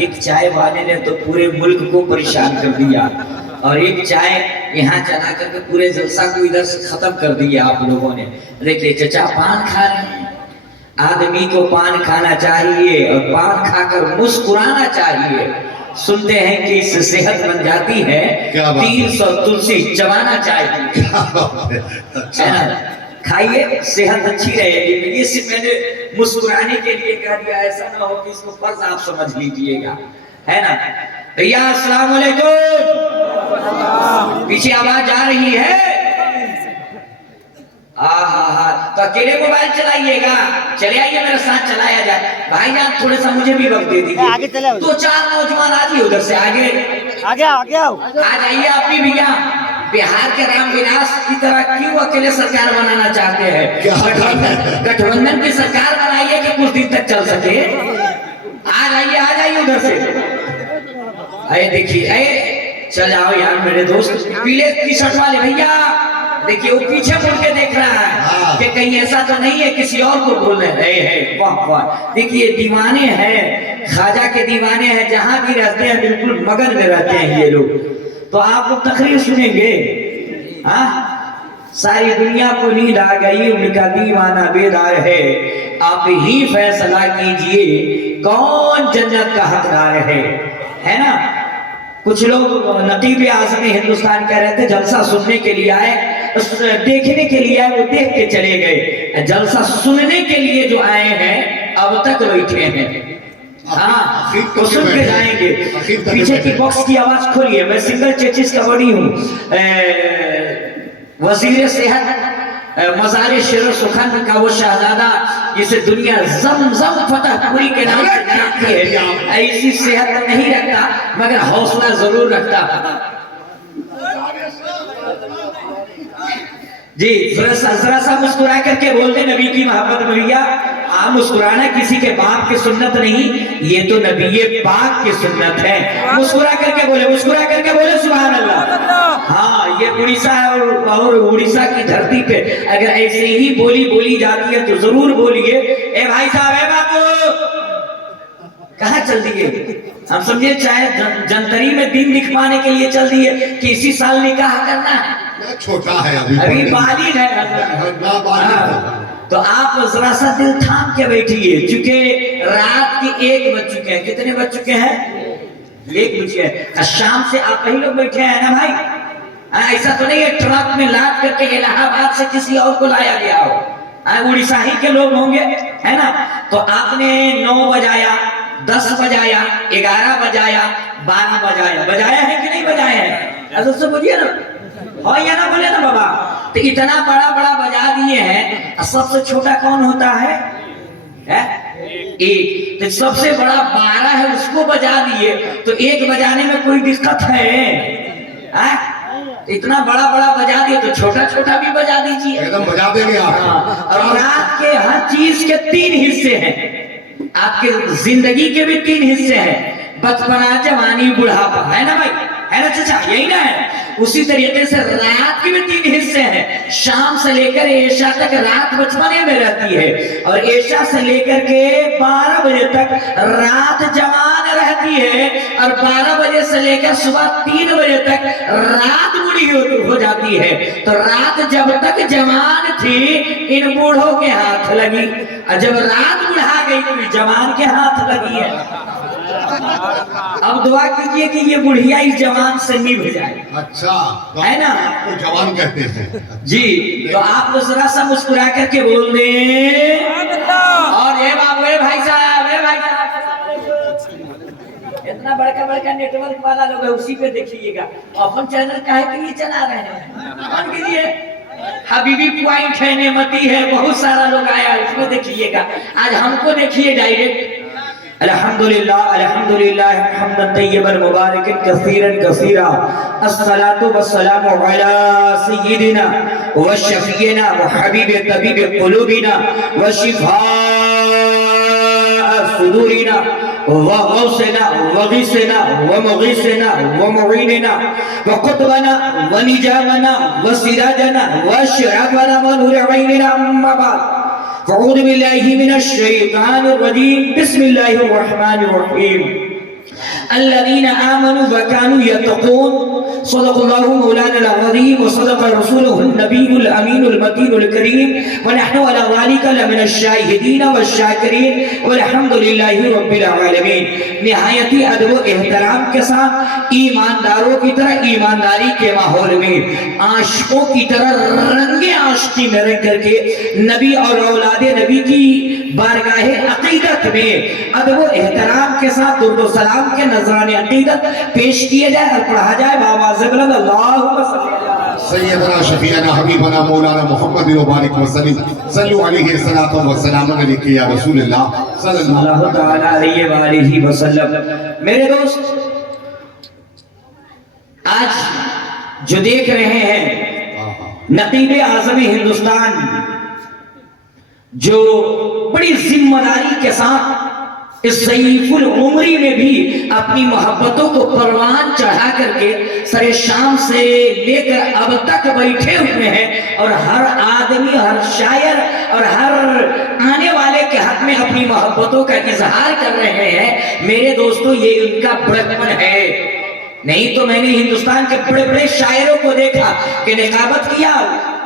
ایک چائے والے نے تو پورے ملک کو پریشان کر دیا اور ایک چائے یہاں چلا کر کے پورے جلسہ کو ادھر سے ختم کر دیا آپ لوگوں نے. دیکھیے چچا پان کھا رہے ہیں. آدمی کو پان کھانا چاہیے اور پان کھا کر مسکرانا چاہیے. سنتے ہیں کہ اس سے صحت بن جاتی ہے. 300 تلسی چبانا چاہیے. کھائیے صحت اچھی رہے گی. یہ صرف میں نے مسکرانے کے لیے کہہ دیا, ایسا نہ ہو کہ اس کو فرض آپ سمجھ لیجئے گا, ہے نا. بھیا السلام علیکم. پیچھے آواز جا رہی ہے. تو اکیلے موبائل چلائیے گا, چلے آئیے میرے ساتھ چلایا جائے. بھائی جان تھوڑے سا مجھے بھی وقت دے دیجیے. 2-4 نوجوان آجیے ادھر سے آگے آ جائیے. آپ بھی بھیا بہار کے رام ولاس کی طرح کیوں اکیلے سرکار بنانا چاہتے ہیں؟ گٹھبندھن کی سرکار بنائیے کہ کچھ دن تک چل سکے. آ جائیے ادھر سے. اے دیکھیے, اے چل جاؤ یار میرے دوست. پیلے ٹی شرٹ والے بھیا دیکھیے وہ پیچھے مڑ کے دیکھ رہا ہے کہ کہیں ایسا تو نہیں ہے کسی اور کو بول رہے ہیں. واہ واہ, دیکھیے دیوانے ہیں, خواجہ کے دیوانے ہیں, جہاں بھی رہتے ہیں بالکل مگن میں رہتے ہیں یہ لوگ. تو آپ کو تقریر سنیں گے. ساری دنیا کو نیند آ گئی, ان کا دیوانہ بیدار ہے. آپ ہی فیصلہ کیجئے کون جنت کا حقدار ہے نا. کچھ لوگ نقیب اعظم ہندوستان کہہ رہے تھے جلسہ سننے کے لیے آئے, دیکھنے کے لیے آئے, وہ دیکھ کے چلے گئے. جلسہ سننے کے لیے جو آئے ہیں اب تک بیٹھے ہیں. تو سن کے جائیں گے. پیچھے کی باکس کی آواز کھولیے. میں سنگل چیچز کا بڑی ہوں. وزیر صحت مزار شیر سخن کا وہ شہزادہ جسے دنیا زمزم فتح پوری کے نام سے جانتی ہے, ایسی صحت نہیں رکھتا مگر حوصلہ ضرور رکھتا. جی ذرا سا مسکرا کر کے بول دیں نبی کی محبت میں. بھیا مسکرانا کسی کے باپ کی سنت نہیں, یہ تو نبی پاک کی سنت ہے. مسکرا کر کے بولے سبحان اللہ. ہاں یہ اڑیسہ ہے اور اڑیسہ کی دھرتی پہ اگر ایسے ہی بولی جاتی ہے تو ضرور بولیے. اے بھائی صاحب, اے بابو کہاں چل دیئے؟ ہم سمجھے چاہے جنتری میں دین دکھوانے کے لیے چل دیئے کہ اسی سال نکاح کرنا ہے. چھوٹا ہے ابھی بالغ ہے. تو آپ ذرا سا دل تھام کے بیٹھیے, چونکہ رات کی 1 بج چکے ہیں. کتنے بج چکے ہیں؟ 1 بجے ہیں. شام سے آپ ہی لوگ بیٹھے ہیں نا بھائی. ایسا تو نہیں ہے ٹرک میں لاد کر کے الہ آباد سے کسی اور کو لایا گیا ہو. اڑیسہ ہی کے لوگ ہوں گے, ہے نا. تو آپ نے 9 بجایا, 10 بجایا, 11 بجایا, 12 بجایا ہے کہ نہیں بجایا ہے؟ ایسا سے بولیے نا, ہو یا نہ بولے نا بابا. تو اتنا بڑا بجا دیے ہیں. سب سے چھوٹا کون ہوتا ہے؟ 1. تو سب سے بڑا 12 ہے, اس کو بجا دیے. تو 1 بجانے میں کوئی دقت ہے؟ اتنا بڑا بجا دیے تو چھوٹا بھی بجا دیجیے. ایک دم بجا دیں گے آپ. اور آپ کے ہر چیز کے 3 حصے ہیں. آپ کے زندگی کے بھی 3 حصے ہیں, بچپنا, جوانی, بڑھاپا, ہے نا بھائی, ہے نا چچا, یہی نا ہے. اسی طریقے سے رات کے بھی 3 حصے ہیں. شام سے لے کر عشاء تک رات بچپنے میں رہتی ہے, اور عشاء سے لے کر کے 12 بجے تک رات جوان رہتی ہے, اور 12 بجے سے لے کر صبح 3 بجے تک رات بوڑھی ہو جاتی ہے. تو رات جب تک جوان تھی ان بوڑھوں کے ہاتھ لگی, اور جب رات بڑھا گئی تو جوان کے ہاتھ لگی ہے. اب دعا کیجئے کہ یہ بڑھیا اس جوان سے نبھ جائے. اچھا ہے نا, آپ کو جوان کہتے ہیں. جی تو آپ کو ذرا سا مسکرا کر کے بول دیں. اور اے بابو, اے بھائی صاحب, اتنا بڑکا نیٹ ورک والا لوگ ہے, اسی پہ دیکھیے گا. اپن چینل کا ہے کہ یہ چلا رہے ہیں, آن کیجئے. حبیبی پوائنٹ ہے, نعمتی ہے, بہت سارا لوگ آیا, اس میں دیکھیے گا. آج ہم کو دیکھیے ڈائریکٹ. الحمدللہ الحمدللہ حمدا طیبا مبارکا کثیرا کثیرا, الصلاة والسلام علی سیدنا وشفیعنا وحبیب طبیب قلوبنا وشفاء صدورنا وغوثنا وغیثنا ومغیثنا ومعیننا وقطبنا ونجامنا وسراجنا وشرفنا ونور عیننا. اما بعد, فاعوذ باللہ من الشیطان الرجیم, بسم اللہ الرحمن الرحیم. الذين آمنوا وكانوا يتقون صدق الله مولانا العظيم وصدق رسوله النبي الأمين المتين الكريم ونحن على ذلك لمن الشاهدين والشاکرین والحمد للہ رب العالمین. نہایتی ادب و احترام کے ساتھ ایمانداروں کی طرح ایمانداری کے ماحول میں عاشقوں کی طرح رنگ عاشقی میں رنگ کر کے نبی اور اولاد نبی کی بارگاہ عقیدت میں ادب و احترام کے ساتھ درود و سلام کے نذران عقیدت پیش کیے جائے اور پڑھا جائے بآواز بلند اللہم صلی اللہ سیدنا شفیعنا حبیبنا مولانا محمد مبارک وسلم صلو علیہ الصلوۃ والسلام علیک یا رسول اللہ صلی اللہ تعالی علیہ وآلہ وسلم. میرے دوست آج جو دیکھ رہے ہیں نقیب اعظم ہندوستان جو بڑی ذمہ داری کے ساتھ اس ضعیف العمری میں بھی اپنی محبتوں کو پروان چڑھا کر کے سر شام سے لے کر اب تک بیٹھے ہوئے ہیں اور ہر آدمی ہر شاعر اور ہر آنے والے کے حق میں اپنی محبتوں کا اظہار کر رہے ہیں. میرے دوستو یہ ان کا بڑکپن ہے. نہیں تو میں نے ہندوستان کے بڑے بڑے شاعروں کو دیکھا کہ نقابت کیا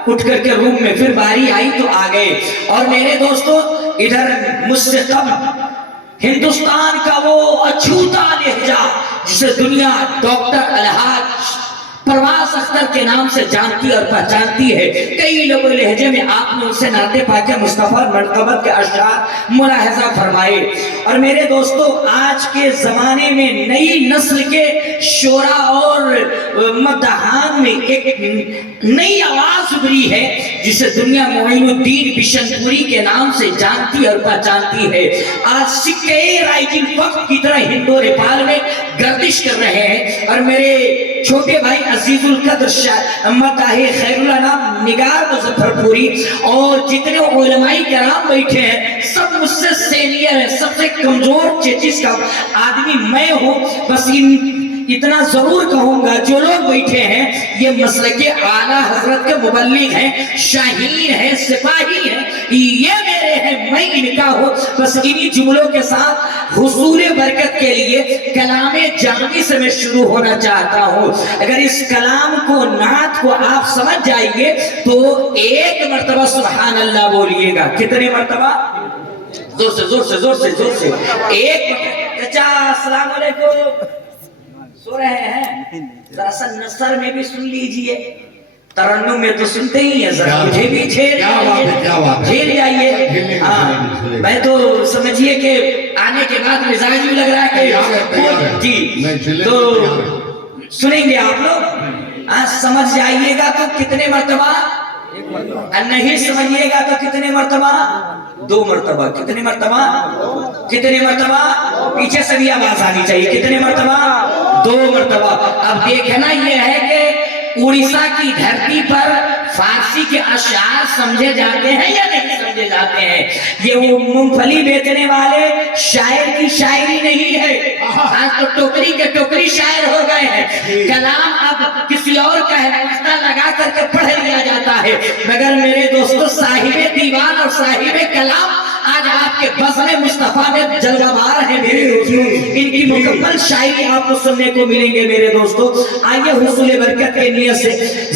اٹھ کر کے روم میں پھر باری آئی تو آ گئے. اور میرے دوستو ادھر مجھ سے کم ہندوستان کا وہ اچھوتا لہجہ جسے دنیا ڈاکٹر الحاج پرواز اختر کے نام سے جانتی اور پہچانتی ہے. کئی لوگوں لہجے میں آپ نے ان سے نعت پاک مصطفیٰ مرتبت کے اشعار ملاحظہ فرمائے. اور میرے دوستو آج کے زمانے میں نئی نسل کے شعراء اور مدحان میں ایک نئی آواز ابھری ہے جسے دنیا معین الدین بشن پوری کے نام سے جانتی اور پہچانتی ہے. آج سکے رائجنگ وقت کی طرح ہندو نیپال میں گردش کر رہے ہیں. اور میرے چھوٹے بھائی عزیز القدر مداحِ خیر اللہ نام نگار مظفر پوری اور جتنے علمائی کرام بیٹھے ہیں سب مجھ سے سینئر ہیں, سب سے کمزور چیچز کا آدمی میں ہوں. بس اتنا ضرور کہوں گا جو لوگ بیٹھے ہیں یہ مسلک اعلیٰ حضرت کے مبلغ ہیں, شاہین ہیں, سپاہی ہیں, یہ میرے ہیں, میں ان کا ہوں. بس انہی جملوں کے ساتھ حصول برکت کے لیے کلام جامی سے میں شروع ہونا چاہتا ہوں. اگر اس کلام کو نعت کو آپ سمجھ جائیے تو ایک مرتبہ سبحان اللہ بولیے گا. کتنے مرتبہ؟ زور سے زور سے زور سے زور سے ایک مرتبہ. چچا السلام علیکم. سو رہے ہیں ذرا سا نثر میں بھی سن لیجئے. ترنم میں تو سنتے ہی ہیں, ذرا مجھے بھی جھیل جائیے. میں تو سمجھیے کہ آنے کے بعد مزاج بھی لگ رہا ہے کہ جی تو سنیں گے آپ لوگ. سمجھ جائیے گا تو کتنے مرتبہ, نہیں سمجھیے گا تو کتنے مرتبہ؟ 2 مرتبہ. کتنے مرتبہ؟ کتنے مرتبہ؟ پیچھے سے بھی آواز آنی چاہیے. کتنے مرتبہ؟ 2 مرتبہ. اب دیکھنا یہ ہے کہ اڑیسہ کی دھرتی پر فارسی کے اشعار سمجھے جاتے ہیں یا نہیں سمجھے جاتے ہیں. یہ وہ مونگ پھلی بیچنے والے شاعر کی شاعری نہیں ہے. آج تو ٹوکری کے ٹوکری شاعر ہو گئے ہیں. کلام اب کسی اور کا ہے وقتہ لگا کر کے پڑھ لیا جاتا ہے. مگر میرے دوستو صاحب دیوان اور صاحب کلام آج آپ کے بزم مصطفیٰ میں جلوہ بار ہیں میرے دوستو. ان کی مکمل شاعری آپ کو سننے کو ملیں گے میرے دوستو. آئیے حصول برکت کے نیت سے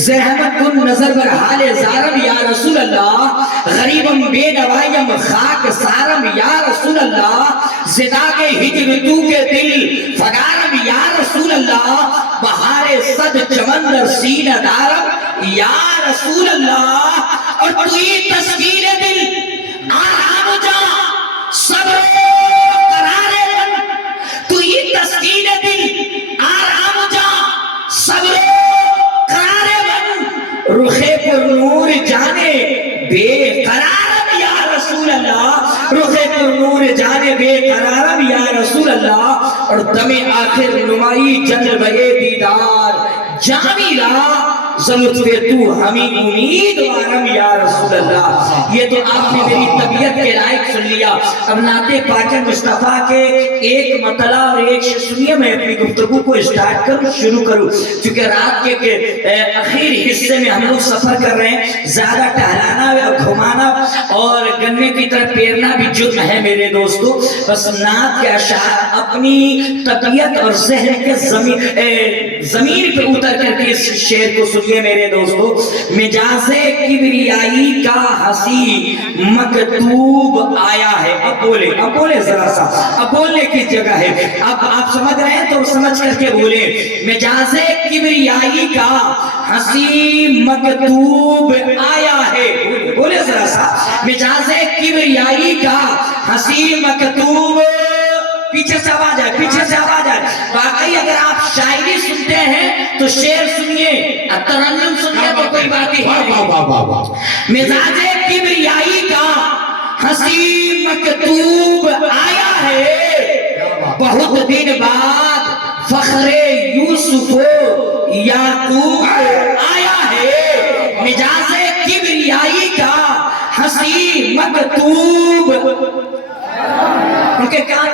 زحمت کن نظر بر حال زارم یا رسول اللہ, غریبم بے نوائیم خاک سارم یا رسول اللہ, زدا کے ہجر تو کے دل فگارم یا رسول اللہ, بہار صد چمندر سینہ دارم یا رسول اللہ. اور تو یہ تسکین دل آرام جہاں صبر قرار بن, تو یہ تسکین دل آرام جہاں صبر قرار بن, رخے پر نور جانے بے قرارم یا رسول اللہ, رخے پر نور جانے بے قرارم یا رسول اللہ. اور دم آخر نمائی جلوہ دیدار جامی را ज़लुत्फ़ तू हमी उम्मीदवारम या रसूल अल्लाह। ये तो आपने मेरी तबीयत के लायक सुन लिया। अब नाते पाक मुस्तफ़ा के एक मतला और एक शेर सुनिए, मैं अपनी गुफ्तगू को स्टार्ट करूं, शुरू करूं, क्योंकि रात के आखिरी हिस्से में हम लोग सफर कर रहे हैं। ज्यादा टहलाना और घुमाना और गन्ने की तरफ पेरना भी जुर्म है मेरे दोस्तों। बस नात के अशार अपनी तबीयत और ज़हन के जमीन पे उतर करके इस शेर को सुनिए मेरे दोस्तों। मिजाजे किबरियाई का हसी मकतूब आया है। अब बोले जरा सा, अब बोलने की जगह है। अब आप समझ रहे हैं तो समझ करके बोले। मिजाजे किबरियाई का हसी मकतूब आया है। बोले जरा सा, मिजाजे किबरियाई का हसी मकतूब। पीछे से आवाज है, पीछे से आवाज है। वाकई अगर आप शायरी सुनते हैं तो शेर सुनिए, तरन्नुम सुनिए तो कोई बात नहीं। मिजाजे किबरियाई का हसी मकतूब आया है, बहुत दिन बाद फखरे यूसुफ याकूब आया है। मिजाजे किबरियाई का हसी मकतूब। उनके कान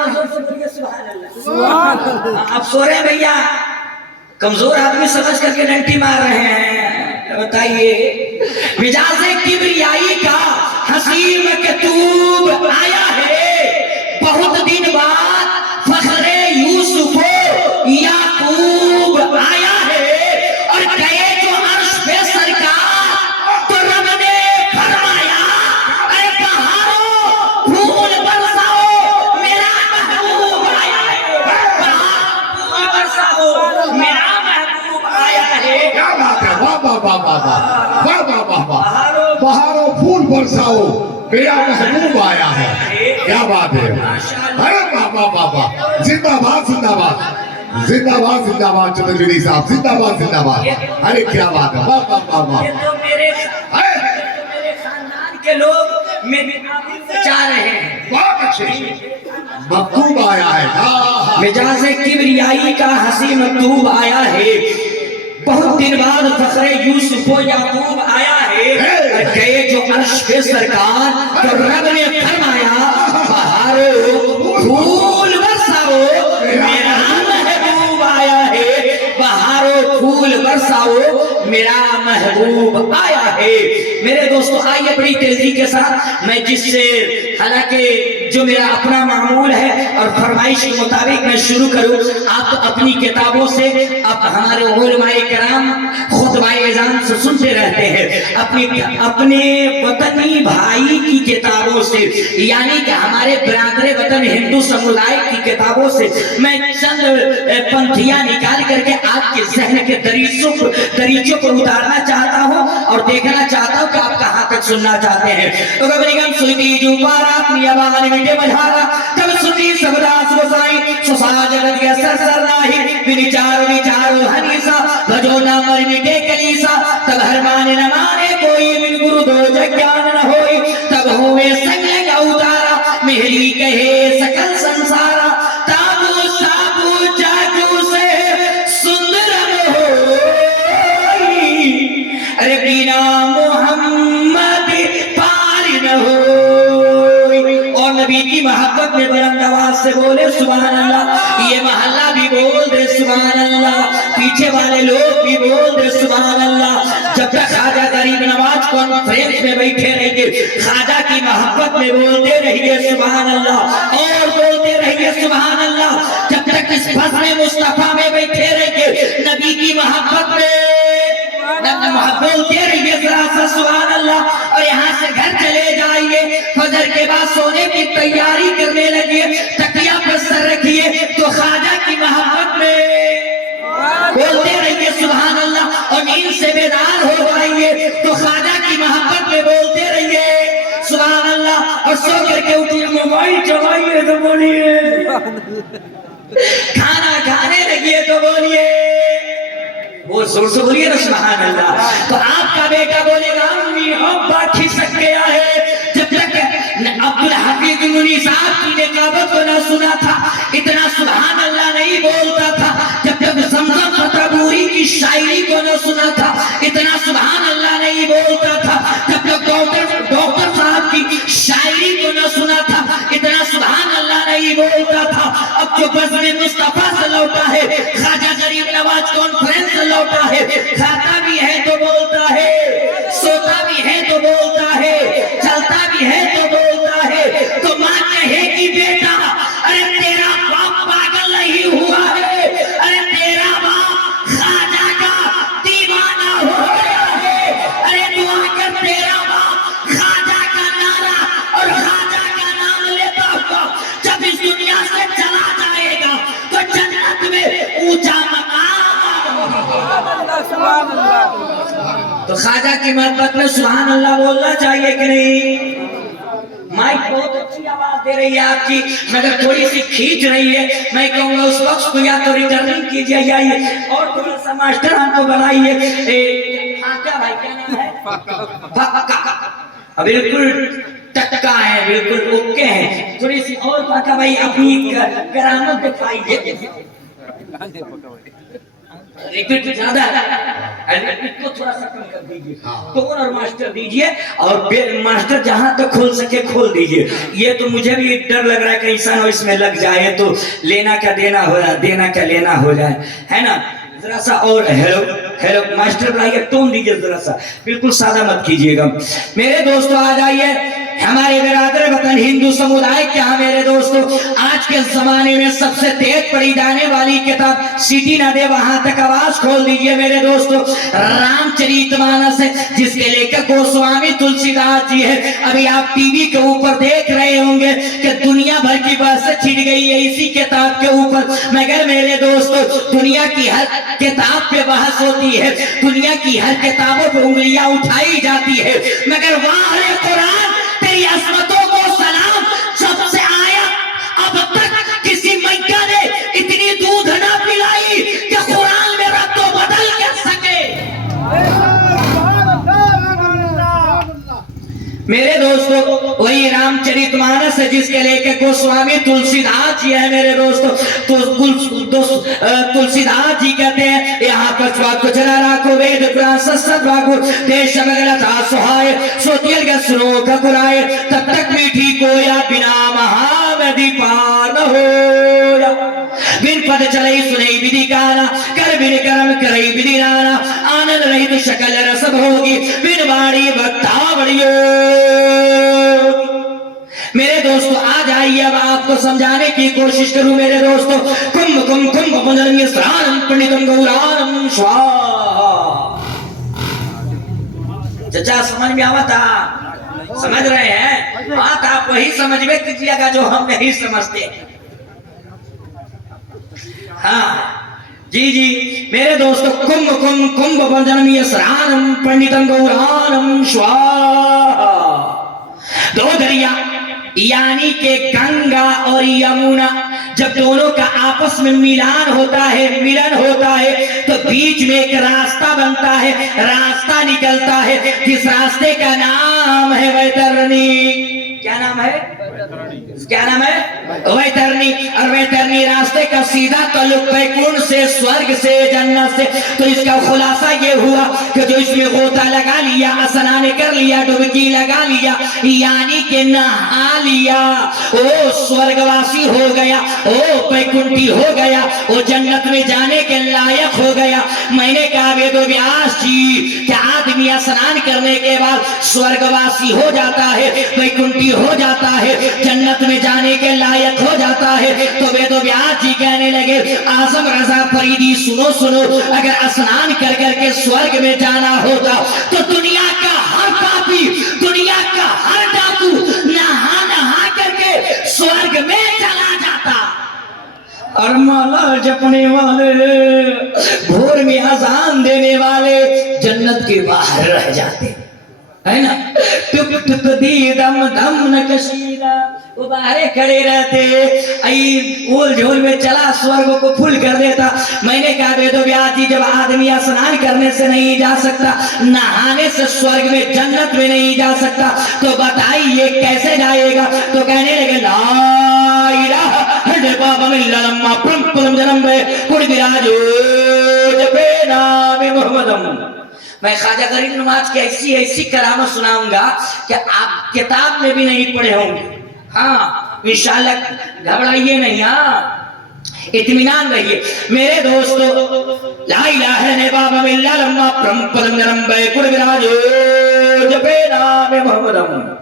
आप सो रहे हैं भैया, कमजोर आदमी समझ करके डंटी मार रहे हैं। बताइए, मिजाजे किबरियाई का हसी मकतूब आया है, बहुत दिन बाद फखरे यूसुफ याकूब आया है। और गए जो अर्श पे सरकार तो रब ने फरमाया, अरे बहारो फूल बरसाओ मेरा महबूब आया है। फूल बरसाओ मेरा महबूब आया है। क्या बात है, वाह वाह वाह वाह वाह वाह वाह वाह। बहारो फूल बरसाओ मेरा महबूब आया है। क्या बात है, अरे वाह वाह वाह वाह। जिंदाबाद जिंदाबाद जिंदाबाद जिंदाबाद चतुर्वेदी साहब, जिंदाबाद जिंदाबाद। अरे क्या बात है, वाह वाह वाह वाह। ये तो मेरे खानदान के लोग मेरी आबरू बचा रहे हैं। बहुत अच्छे, मकतूब आया है। मिजाजे किबरियाई का हसी मकतूब आया है, बहुत दिन बाद फखरे यूसुफ याकूब आया है। गए जो अर्श पे सरकार तो रब ने फरमाया, बहारो फूल बरसाओ मेरा महबूब आया है। बहारो फूल बरसाओ मेरा महबूब आया है। मेरे दोस्तों आइए बड़ी तेजी के साथ मैं जिससे हालांकि जो मेरा अपना मामूल है और फरमाइश के मुताबिक मैं शुरू करूं। आप तो अपनी किताबों से आप हमारे उलमाए कराम खुतबाए इज़ाम से सुनते रहते हैं, अपने वतनी भाई की किताबों से, यानी कि हमारे बिरादरे वतन हिंदू समुदाय की किताबों से मैं चंद पंक्तियां निकाल करके आपके जहन के दरीचों को उतारना चाहता हूं और देखना चाहता हूं कि आप कहां तक सुनना चाहते हैं। तो गबरिगम सुनी जो पारा अपनी आवाज मिटे बजारा, तब सुनी सबदास गोसाई सुसा जगत के सर नाही विचारो हनीसा भजो ना मर मिटे कलीसा। तब हर माने न माने कोई बिन गुरु दो ज्ञान न होई, तब हुए संग उतारा मेरी कहे सकल संसारा। ताबू साबू जादू से सुंदर होई, अरे बिना मोहम्मद पार न होई। और नबी की मोहब्बत में बुलंद आवाज से बोले सुभान अल्लाह। ये महल्ला भी बोल दे सुभान अल्लाह, पीछे वाले लोग भी बोल दे सुभान अल्लाह। जब तक ख्वाजा गरीब नवाज कॉन्फ्रेंस में बैठे रहेंगे, ख्वाजा की मोहब्बत में बोलते रहिए सुभान अल्लाह और बोलते रहिए सुभान अल्लाह। जब तक इस फज़्ल मुस्तफा में बैठे रहेंगे, नबी की मोहब्बत में बोलते रहिए जरा सा सुभान अल्लाह। और यहाँ से घर चले जाइए, फजर के बाद सोने की तैयारी करने लगिए, तकिया पर सर रखिए तो ख्वाजा की मोहब्बत में बोलते रहिए सुभान अल्लाह। और नींद से बेदार हो जाइए तो ख्वाजा की मोहब्बत में बोलते रहिए सुभान अल्लाह। और सो करके उठिए, मोबाइल चलाइए तो बोलिए, खाना खाने लगिए तो बोलिए, वो जोर से बोलिए ना सुभान अल्लाह। तो आपका बेटा बोलेगा अम्मी अब्बा खिसक गया है। जब तक अब्दुल हफीज मुनी साहब की निकाबत को ना सुना था, इतना सुभान अल्लाह नहीं बोलता था। जब तक ज़मज़म फतहपुरी की शायरी को ना सुना था, इतना जो बज़्म मुस्तफा से लौटा है, ख्वाजा गरीब नवाज कॉन्फ्रेंस से लौटा है, खाता भी है तो बोलता है, सोता भी है तो बोलता है, चलता भी है तो बोलता है। तो माँ कहेगी बेटा अरे तेरा बाप पागल नहीं हुआ है, अरे तेरा बाप ख्वाजा का दीवाना हो गया है, अरे दुआ कर तेरा बाप ख्वाजा का नारा और ख्वाजा का नाम लेता हुआ जब इस दुनिया से चला जाएगा तो जन्नत में ऊंचा मकाम। तो ख्वाजा की मोहब्बत में सुभान अल्लाह बोलना चाहिए कि नहीं? माइक बहुत अच्छी आवाज दे रही है आपकी, मगर थोड़ी सी खींच रही है। मैं कहूंगा उस वक्त को या तो रिटर्निंग कीजिए या ये और थोड़ा सा मास्टर हमको बनाइए। फाका भाई क्या नाम है? फाका बिल्कुल टक्का है, बिल्कुल ओके है। थोड़ी सी और फाका भाई अपनी करामत दिखाइए। रिपीट ज्यादा है, रिपीट को थोड़ा सा कम कर दीजिए, टोन और मास्टर दीजिए और मास्टर जहां तक खोल सके खोल दीजिए। ये तो मुझे भी डर लग रहा है कहीं सा इसमें लग जाए तो लेना क्या देना हो जाए, देना क्या लेना हो जाए, है ना? जरा सा और हेलो हेलो मास्टर बुलाइए, टोन दीजिए जरा सा, बिल्कुल सादा मत कीजिएगा। मेरे दोस्तों आ जाइए, हमारे बिरादर वतन हिंदू समुदाय क्या मेरे दोस्तों, आज के जमाने में सबसे तेज पढ़ी जाने वाली किताब सीटी ना दे वहां तक आवाज खोल दीजिए मेरे दोस्तों। रामचरितमानस है जिसके लेखक गोस्वामी तुलसीदास जी है। अभी आप टीवी के ऊपर देख रहे होंगे कि दुनिया भर की बहस छिड़ गई है इसी किताब के ऊपर, मगर मेरे दोस्तों दुनिया की हर किताब पे बहस होती है, दुनिया की हर किताबों पे उंगलियां उठाई जाती है, मगर वाह रे कुरान तेरी अजमतों को सलाम, जब से आया अब तक किसी मैया ने इतनी दूध ना पिलाई कि कुरान मेरा तो बदल कर सके। मेरे दोस्तों वही रामचरितमानस है जिसके लेखक गोस्वामी तुलसीदास जी है मेरे दोस्तों। तो तुलसीदास जी कहते हैं यहाँ पर स्वागत राखो वेद पुराण सत्सद्भागो देश मगलता सुहाए सोतियल का सुनो खकुराए तब तक मीठी कोया बिना महानदी पार न हो। बिन पद चले सुनई विधि गाना कर बिन कर्म करई विधि नाना आनंद रहित शकल रस भोगी बिन वाणी भक्तावड़ियो। मेरे दोस्तों आ जाइए, अब आपको समझाने की कोशिश करूं मेरे दोस्तों। कुंभ कुंभ कुंभ पुनर्य स्नानम पंडितम गौरानम स्वाहा। चचा समझ में आवा था? समझ रहे हैं? बात आप वही समझ में कीजिएगा जो हम नहीं समझते। हाँ जी जी मेरे दोस्तों, कुंभ कुंभ कुंभ पुनर्य स्नानम पंडितम गौरानम स्वाहा। दो दरिया यानी के गंगा और यमुना जब दोनों का आपस में मिलन होता है तो बीच में एक रास्ता बनता है, रास्ता निकलता है जिस रास्ते का नाम है वैतरणी। क्या नाम है? क्या नाम है? वैतरणी। और वैतरणी रास्ते का सीधा ताल्लुक वैकुंठ से, स्वर्ग से, जन्नत से। तो इसका खुलासा ये हुआ कि जो इसमें गोता लगा लिया, स्नान कर लिया, डुबकी लगा लिया, यानी कि नहा लिया, ओ स्वर्गवासी हो गया, ओ वैकुंठी हो गया, ओ जन्नत में जाने के लायक हो गया। मैंने कहा वेद व्यास जी क्या आदमी स्नान करने के बाद स्वर्गवासी हो जाता है, वैकुंठी हो जाता है, जन्नत में जाने के लायक हो जाता है? तो वेद व्यास जी कहने लगे आजम रजा फरीदी सुनो सुनो, अगर स्नान कर करके स्वर्ग में जाना होता तो दुनिया का हर पापी, दुनिया का हर डाकू नहा नहा करके स्वर्ग में चला जाता, और माला जपने वाले, भोर में अजान देने वाले जन्नत के बाहर रह जाते, है ना? टुक टुक दी दम दम न कशीदा, वो बाहर खड़े रहते, ओल झोल में चला स्वर्ग को फुल कर देता। मैंने कहा वेद व्यास जी जब आदमी स्नान करने से नहीं जा सकता, नहाने से स्वर्ग में, जन्नत में नहीं जा सकता, तो बताइए कैसे जाएगा? तो कहने लगे ला इलाहा इल्लल्लाह परम जन्म में कुड़ विराजो जपे नाम मुहम्मदम। मैं ख्वाजा गरीब नवाज की ऐसी ऐसी करामत सुनाऊंगा कि आप किताब में भी नहीं पढ़े होंगे। हाँ इंशाल्लाह, घबराइए नहीं। हाँ इत्मीनान रहिए मेरे दोस्तों। ला इलाहा इल्लल्लाह लम्मा परम नरम बैकुर विराजो जपे नाम मोहम्मदम।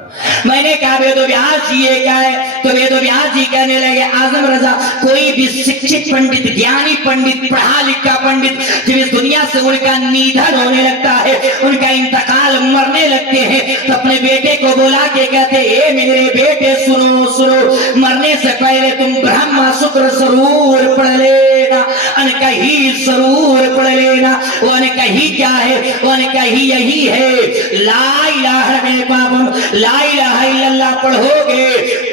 मैंने कहा वेदव्यास जी ये क्या है, तो वेदव्यास जी कहने लगे आजम रजा कोई भी शिक्षित पंडित, ज्ञानी पंडित, पढ़ा लिखा पंडित जब इस दुनिया से उनका निधन होने लगता है, उनका इंतकाल, मरने लगते हैं, तो अपने बेटे को बुला के कहते ए मेरे बेटे सुनो सुनो, मरने से पहले तुम ब्रह्मा शुक्र जरूर पढ़ लेना, अनकही जरूर पढ़ लेना। वो अनकही क्या है, वो अनकही यही है ला इलाहा इल्लल्लाह पढ़ोगे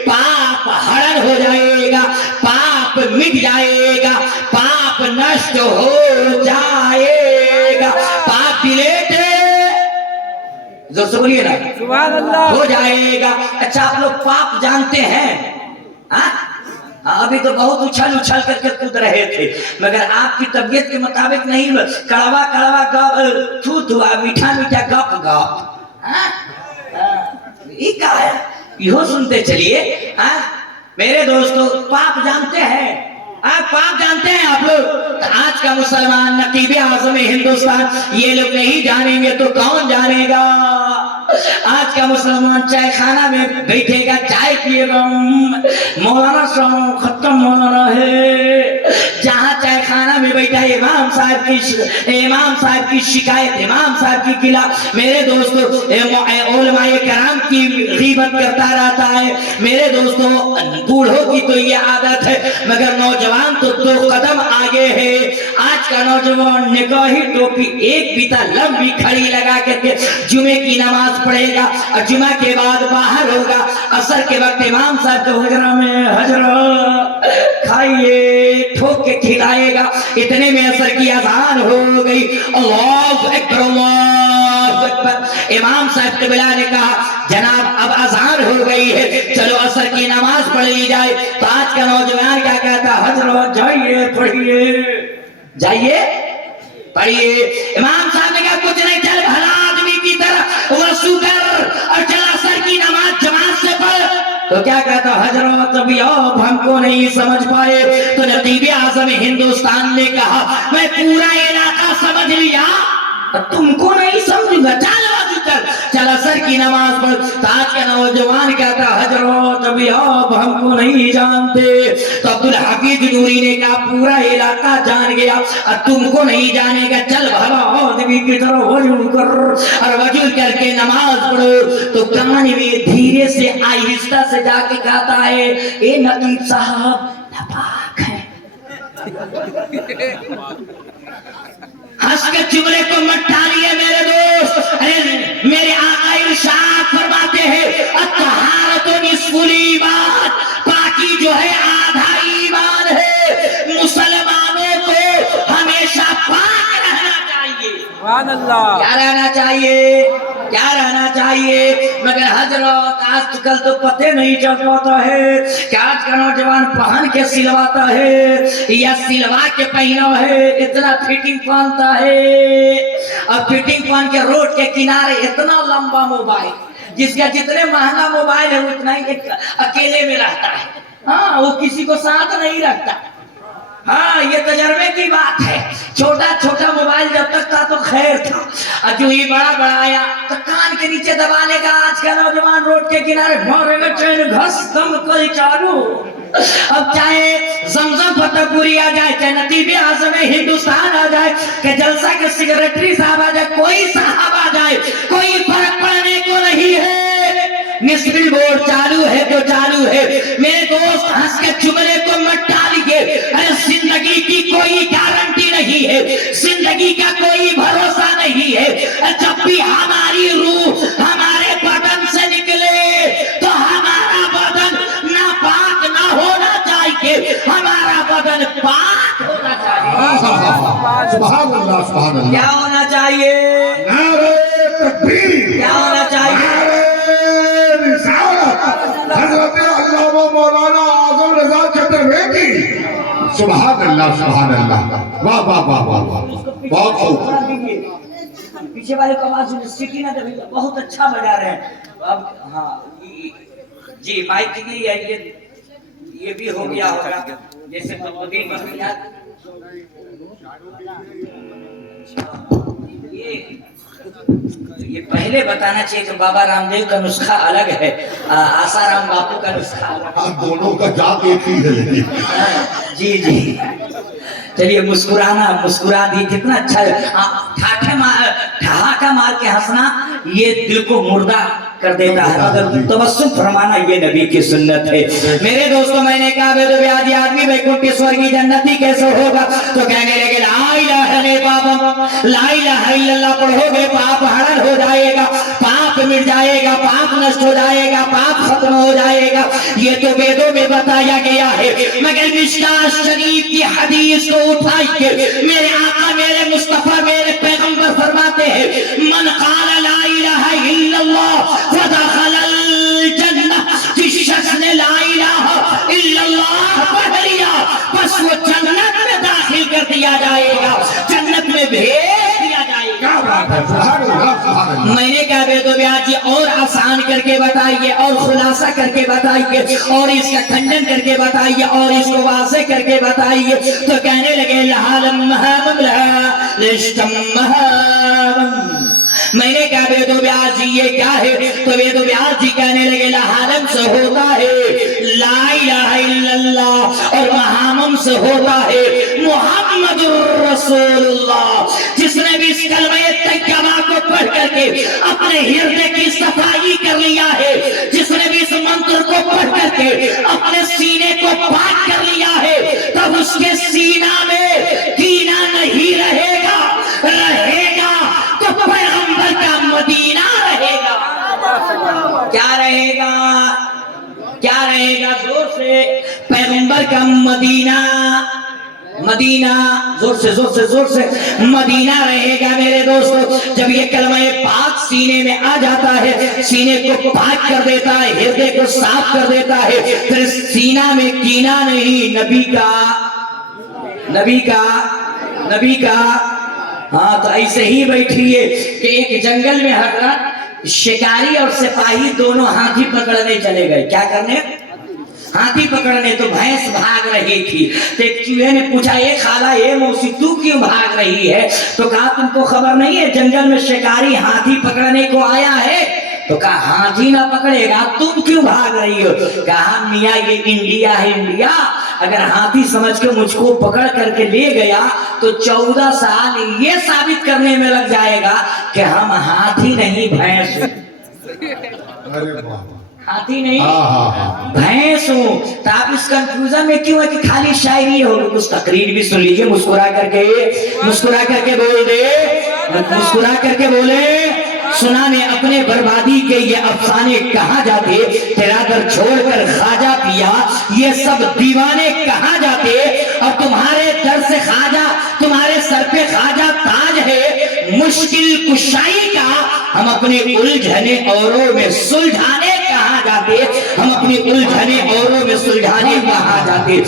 पाप हरण हो जाएगा, पाप मिट जाएगा, पाप नष्ट हो जाएगा, पाप डिलीट जोर से बोलिए ना सुभान अल्लाह हो जाएगा। अच्छा आप लोग पाप जानते हैं? अभी तो बहुत उछल उछल करके कूद रहे थे, मगर आपकी तबीयत के मुताबिक नहीं, कड़वा कड़वा गप थू थुआ, मीठा मीठा गप गप क्या है यो सुनते चलिए। मेरे दोस्तों पाप जानते हैं? आप पाप जानते हैं आप लोग? तो आज का मुसलमान नकीब आज़म हिंदुस्तान ये लोग नहीं जानेंगे तो कौन जानेगा? आज का मुसलमान चाय खाना में बैठेगा, चाय पिएगा, मौलाना साहब खत्म मौलाना है। जहाँ चाय खाना में बैठा इमाम साहब की शिकायत, इमाम साहब की गिला, मेरे दोस्तों उलमाए कराम की गीबत करता रहता है। मेरे दोस्तों बूढ़ों की तो ये आदत है, मगर नौजवान तो दो कदम आगे है। आज का नौजवान निकाही टोपी एक बीता लंबी खड़ी लगा करके जुमे की नमाज पढ़ेगा और जुमा के बाद बाहर होगा, असर के वक्त इमाम साहब को हुजरा में हजरत खाइए ठोक के खिलाएगा। इतने में असर की अजान हो गई, अल्लाहु अकबर अल्लाहु अकबर। इमाम साहब के बिला ने कहा जनाब अब अजान हो गई है, चलो असर की नमाज पढ़ ली जाए। तो आज का नौजवान क्या कहता, हजरत जाइए पढ़िए, जाइए पढ़िए। इमाम साहब ने कहा कुछ नहीं, चल भला आदमी की तरह वसू कर और चल असर की नमाज जमात से पढ़। तो क्या कहता, हजरत अभी आप हमको नहीं समझ पाए। तो नकीब आज़म हिंदुस्तान ने कहा मैं पूरा इलाका समझ लिया, तुमको नहीं समझूंगा, चल चल असर की नमाज पढ़। तो आज का नौजवान कहता हजरत अभी आप हमको नहीं जानते। तो अब्दुल हफीज नूरी ने कहा पूरा इलाका जान गया और तुमको नहीं जानेगा, चल भला आदमी की तरह वजू कर और वजू करके नमाज पढ़ो। तो कान में धीरे से आहिस्ता से जाके कहता है ए नकीब साहब नापाक है। हंस के चुगले को मत टालिए मेरे दोस्त। अरे मेरे आका इरशाद फरमाते हैं अत्तहारतु निस्फुल ईमान, बाकी जो है आधा ईमान है। मुसलमानों को हमेशा पाक रहना चाहिए। सुभान अल्लाह। क्या रहना चाहिए, क्या रहना चाहिए? मगर हजरत आजकल तो पते नहीं चल पाता है कि आज का नौजवान पहन के सिलवाता है या सिलवा के पहना है, इतना फिटिंग पहनता है और फिटिंग पहन के रोड के किनारे इतना लंबा मोबाइल, जिसका जितने महंगा मोबाइल है उतना ही अकेले में रहता है। हाँ वो किसी को साथ नहीं रखता। हाँ ये तजर्बे की बात है। छोटा छोटा मोबाइल जब तक था तो खैर था, और जो ही बड़ा बड़ा आया तो कान के नीचे दबा लेगा। आज का नौजवान रोड के किनारे मारेगा चैन घस दम कोई चालू। अब चाहे जमजम फतेहपुरी आ जाए, चाहे नकीब आज़म हिंदुस्तान आ जाए, कि जलसा के सेक्रेटरी साहब आ जाए, कोई साहब आ जाए, कोई फर्क पड़ने को नहीं है। निस्बिल बोर्ड चालू है तो चालू है। मेरे दोस्त हंस के चुगले को मत टालिए। अरे जिंदगी की कोई गारंटी नहीं है, जिंदगी का कोई भरोसा नहीं है। जब भी हमारी रूह हमारे बदन से निकले तो हमारा बदन नापाक ना होना चाहिए, हमारा बदन पाक होना चाहिए। सुभान अल्लाह सुभान अल्लाह। क्या होना चाहिए? नारे तकबीर। क्या होना चाहिए? हजरत अल्लामा मौलाना आज़म रज़ा चतुर्वेदी। सुभान अल्लाह सुभान अल्लाह। वाह वाह वाह वाह वाह, बहुत खूब। पीछे वाले को आवाज सिटी ना दे, बहुत अच्छा बजा रहे हैं। अब हाँ जी माइक की یہ بھی ہو گیا ہوگا جیسے مقبوضین بخیات یہ پہلے بتانا چاہیے کہ بابا رام دیو کا نسخہ الگ ہے، آسارام باپو کا نسخہ الگ ہے۔ دونوں کا جات ایک ہی ہے۔ جی جی چلیے مسکرانا مسکرا دی کتنا اچھا ہے، ٹھہاکا مار کے ہنسنا یہ دل کو مردہ کر دیتا ہے، مگر تبسم فرمانا یہ نبی کی سنت ہے۔ میرے دوستو میں نے کہا بے بیادی آدمی بیکنٹھ سورگی جنتی کیسے ہوگا؟ تو کہنے لگے لا الہ الا اللہ، لا الہ الا اللہ پڑھو گے پاپ ہرن ہو جائے گا، پاپ مٹ جائے گا، پاپ نشٹ ہو جائے گا، پاپ ختم ہو جائے گا، یہ تو ویدوں میں بتایا گیا ہے۔ مگر مشکاۃ شریف کی حدیث کو اٹھائیے، میرے آقا میرے مصطفیٰ میرے پیغمبر فرماتے ہیں من قال لا الہ الا اللہ فدخل الجنہ، جس شخص نے لا الہ الا اللہ پڑھ لیا بس وہ جنت میں داخل کر دیا جائے گا، جنت میں بھیج دیا جائے گا۔ میں نے کہا بے دو بیاد جی اور آسان کر کے بتائیے اور خلاصہ کر کے بتائیے اور اس کا کھنڈن کر کے بتائیے اور اس کو واضح کر کے بتائیے، تو کہنے لگے لہالم مہم لشتم مہم۔ میں نے کہا بے دو بیاد جی یہ کیا ہے؟ تو بے دو بیاد جی کہنے لگے لہالم سے ہوتا ہے لا الہ الا اللہ اور مہامم سے ہوتا ہے محمد الرسول اللہ۔ جس نے بھی اس کلمہ طیبہ کو پڑھ کر کے اپنے ہردے کی صفائی کر لیا ہے، جس نے بھی اس منتر کو پڑھ کر کے اپنے سینے کو پاک کر لیا ہے، تب اس کے سینہ میں کینہ نہیں رہے گا، رہے گا تو پیغمبر کا مدینہ رہے گا۔ کیا رہے گا؟ کیا رہے گا؟ زور سے پیغمبر کا مدینہ، مدینہ زور سے زور سے زور سے مدینہ رہے گا۔ میرے دوستو جب یہ کلمہ پاک سینے میں آ جاتا ہے، سینے کو پاک کر دیتا ہے، ہردے کو صاف کر دیتا ہے، پھر سینہ میں کینہ نہیں، نبی کا نبی کا نبی کا۔ ہاں تو ایسے ہی بیٹھیے کہ ایک جنگل میں حضرت شکاری اور سپاہی دونوں ہاتھی پکڑنے چلے گئے۔ کیا کرنے؟ ہاتھی پکڑنے۔ تو بھینس بھاگ رہی تھی تو ایک چوہے نے پوچھا اے خالہ اے موسی تو کیوں بھاگ رہی ہے؟ تو کہا تم کو خبر نہیں ہے جنگل میں شکاری ہاتھی پکڑنے کو آیا ہے؟ تو کہا ہاتھی نہ پکڑے گا تم کیوں بھاگ رہی ہو؟ کہا میاں یہ انڈیا ہے انڈیا، اگر ہاتھی سمجھ کے مجھ کو پکڑ کر کے لے گیا تو 14 سال یہ ثابت کرنے میں لگ جائے گا کہ ہم ہاتھی نہیں بھینس ہاتھی نہیں بھینس ہوں۔ تو آپ اس کنفیوژن میں کیوں ہے کہ خالی شاعری ہوگی؟ کچھ تقریر بھی سن لیجئے، مسکرا کر کے بول دے، مسکرا کر کے بولے سنانے اپنے بربادی کے یہ افسانے کہاں جاتے، تیرا در چھوڑ کر خواجہ پیا یہ سب دیوانے کہاں جاتے، اور تمہارے در سے خواجہ تمہارے سر پہ خواجہ تاج ہے، مشکل کشائی کا ہم اپنے الجھنے اوروں میں سلجھانے کہاں جاتے، ہم اپنی الجھنے اوروں میں سلجھانے کہاں جاتے۔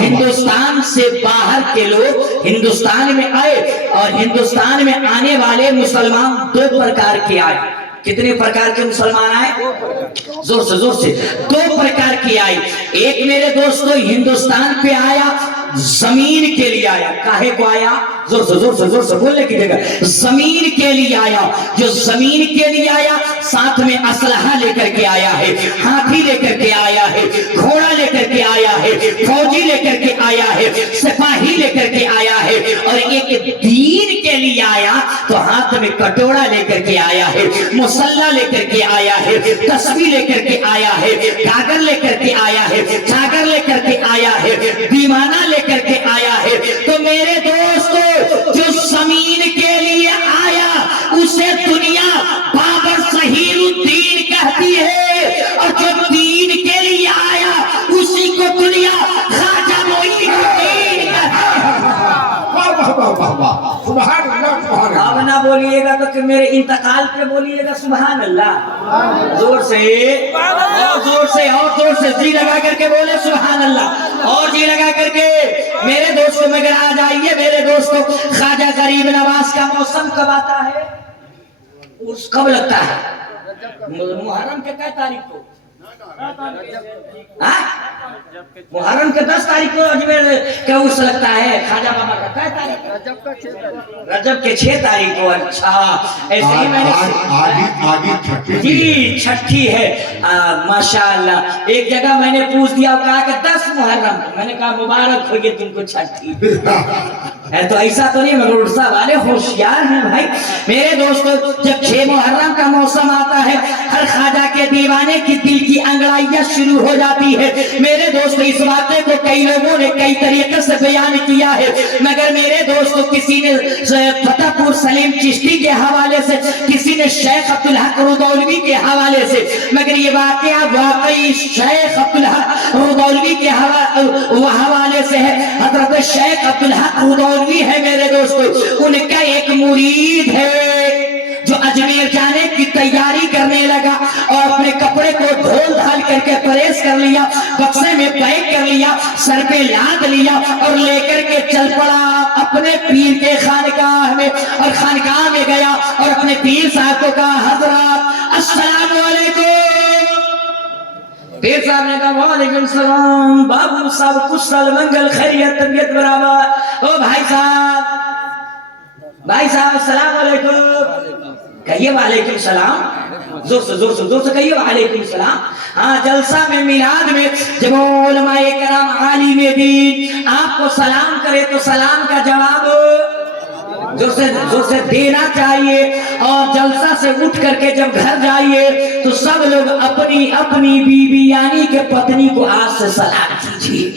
ہندوستان سے باہر کے لوگ ہندوستان میں آئے اور ہندوستان میں آنے والے مسلمان 2 پرکار کے آئے۔ کتنے پرکار کے مسلمان آئے؟ زور سے 2 پرکار کی آئی۔ ایک میرے دوستو ہندوستان پہ آیا زمین کے لیے آیا۔ کاہے کو آیا؟ زور سے بولنے کی جگہ زمین کے لیے آیا۔ جو زمین کے لیے آیا ساتھ میں اسلحہ لے کر کے آیا ہے، ہاتھی لے کر کے آیا ہے، گھوڑا لے کر کے آیا ہے، فوجی لے کر کے آیا ہے، سپاہی لے کر کے آیا ہے، اور ایک دین کے لیے آیا تو ہاتھ میں کٹورا لے کر کے آیا ہے، مسلح لے کر کے آیا ہے، تسبیح لے کر کے آیا ہے، گاگر لے کر کے آیا ہے، چاگر لے کر کے آیا ہے، دیوانہ لے کر کے آیا ہے۔ تو میرے دوستو جو زمین کے لیے آیا اسے دنیا بابر ظہیر الدین کہتی ہے، اور جو دین کے لیے آیا اسی کو دنیا خواجہ معین الدین کہتی ہے۔ اب نہ بولیے گا تو کہ میرے انتقال پہ بولیے گا سبحان اللہ۔ زور سے جی لگا کر کے بولے سبحان اللہ، اور جی لگا کر کے۔ میرے دوستوں مگر آ جائیے میرے دوستوں، خواجہ غریب نواز کا موسم کب آتا ہے؟ کب لگتا ہے؟ محرم کے کئی تاریخ کو؟ मुहर्रम के 10 तारीख को अजमेर का उर्स लगता है। ख्वाजा बाबा का क्या तारीख? रजब के 6 तारीख को। अच्छा, ऐसे ही मैंने आगे छठी जी छठी है। माशाअल्लाह। एक जगह मैंने पूछ दिया, कहा कि 10 मुहर्रम। मैंने कहा मुबारक हो ये तुमको छठी है। तो ऐसा तो नहीं, मगर उड़सा वाले होशियार हैं भाई। मेरे दोस्तों, जब 6 मुहर्रम का मौसम आता है, हर ख्वाजा के दीवाने की दिल की अंगड़ाइयां शुरू हो जाती है। मेरे दोस्तों, इस बातें को कई लोगों ने कई तरीके से बयान किया है, मगर मेरे दोस्तों, किसी ने फतेहपुर सलीम चिश्ती के हवाले से, किसी ने शेख अब्दुल हक रुदौलवी के हवाले से, मगर ये वाकया वाकई शेख अब्दुल हक रुदौलवी के हवाले से है। हजरत शेख अब्दुल हक रुदौलवी है मेरे दोस्तों, उनका एक मुरीद है जो अजमेर जाने की तैयारी करने लगा और अपने कपड़े को ढोल ढाल करके प्रेस कर लिया, बक्से में पैक कर लिया, सर पे लाद लिया और लेकर के चल पड़ा अपने पीर के खानकाह में। और खानकाह में गया और अपने पीर साहब को कहा, हजरत अस्सलाम वालेकुम। पीर साहब ने कहा, वालेकुम सलाम। बाबू साहब कुशल मंगल खैरियत तबीयत बराबर। ओ भाई साहब अस्सलाम वालेकुम। कहिए वालेकुम सलाम। जोर से कहिए वालेकुम सलाम। हाँ, जलसा में मिलाद में जब उलमाए कराम आलिम दीन आपको सलाम करे तो सलाम का जवाब जोर से देना चाहिए। और जलसा से उठ करके जब घर जाइए तो सब लोग अपनी अपनी बीवी यानी के पत्नी को आज से सलाम कीजिए।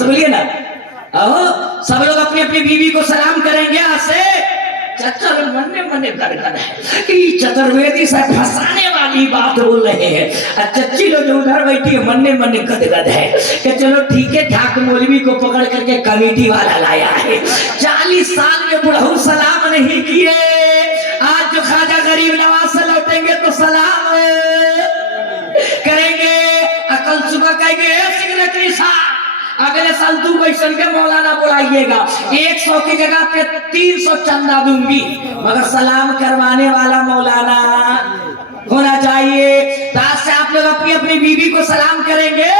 बोलिए ना, सब लोग अपनी अपनी बीवी को सलाम करेंगे आज से। चचर मन में गड़गड़ है कि चतुर्वेदी से फंसाने वाली बात बोल रहे हैं। चच्ची लोग जो उधर बैठी है मन में गदगद है कि चलो ठीक है, ठाक मौलवी को पकड़ करके कमेटी वाला लाया है। 40 साल में बुढ़ऊ सलाम नहीं किए, आज जो ख्वाजा गरीब नवाज से लौटेंगे तो सलाम करेंगे। कल सुबह कहेंगे सिग्नेटरी साहब अगले साल तू बैसन के मौलाना बुलाइएगा, 100 की जगह पे 300 चंदा दूंगी, मगर सलाम करवाने वाला मौलाना होना चाहिए। तो आज से आप लोग अपनी अपनी बीवी को सलाम करेंगे।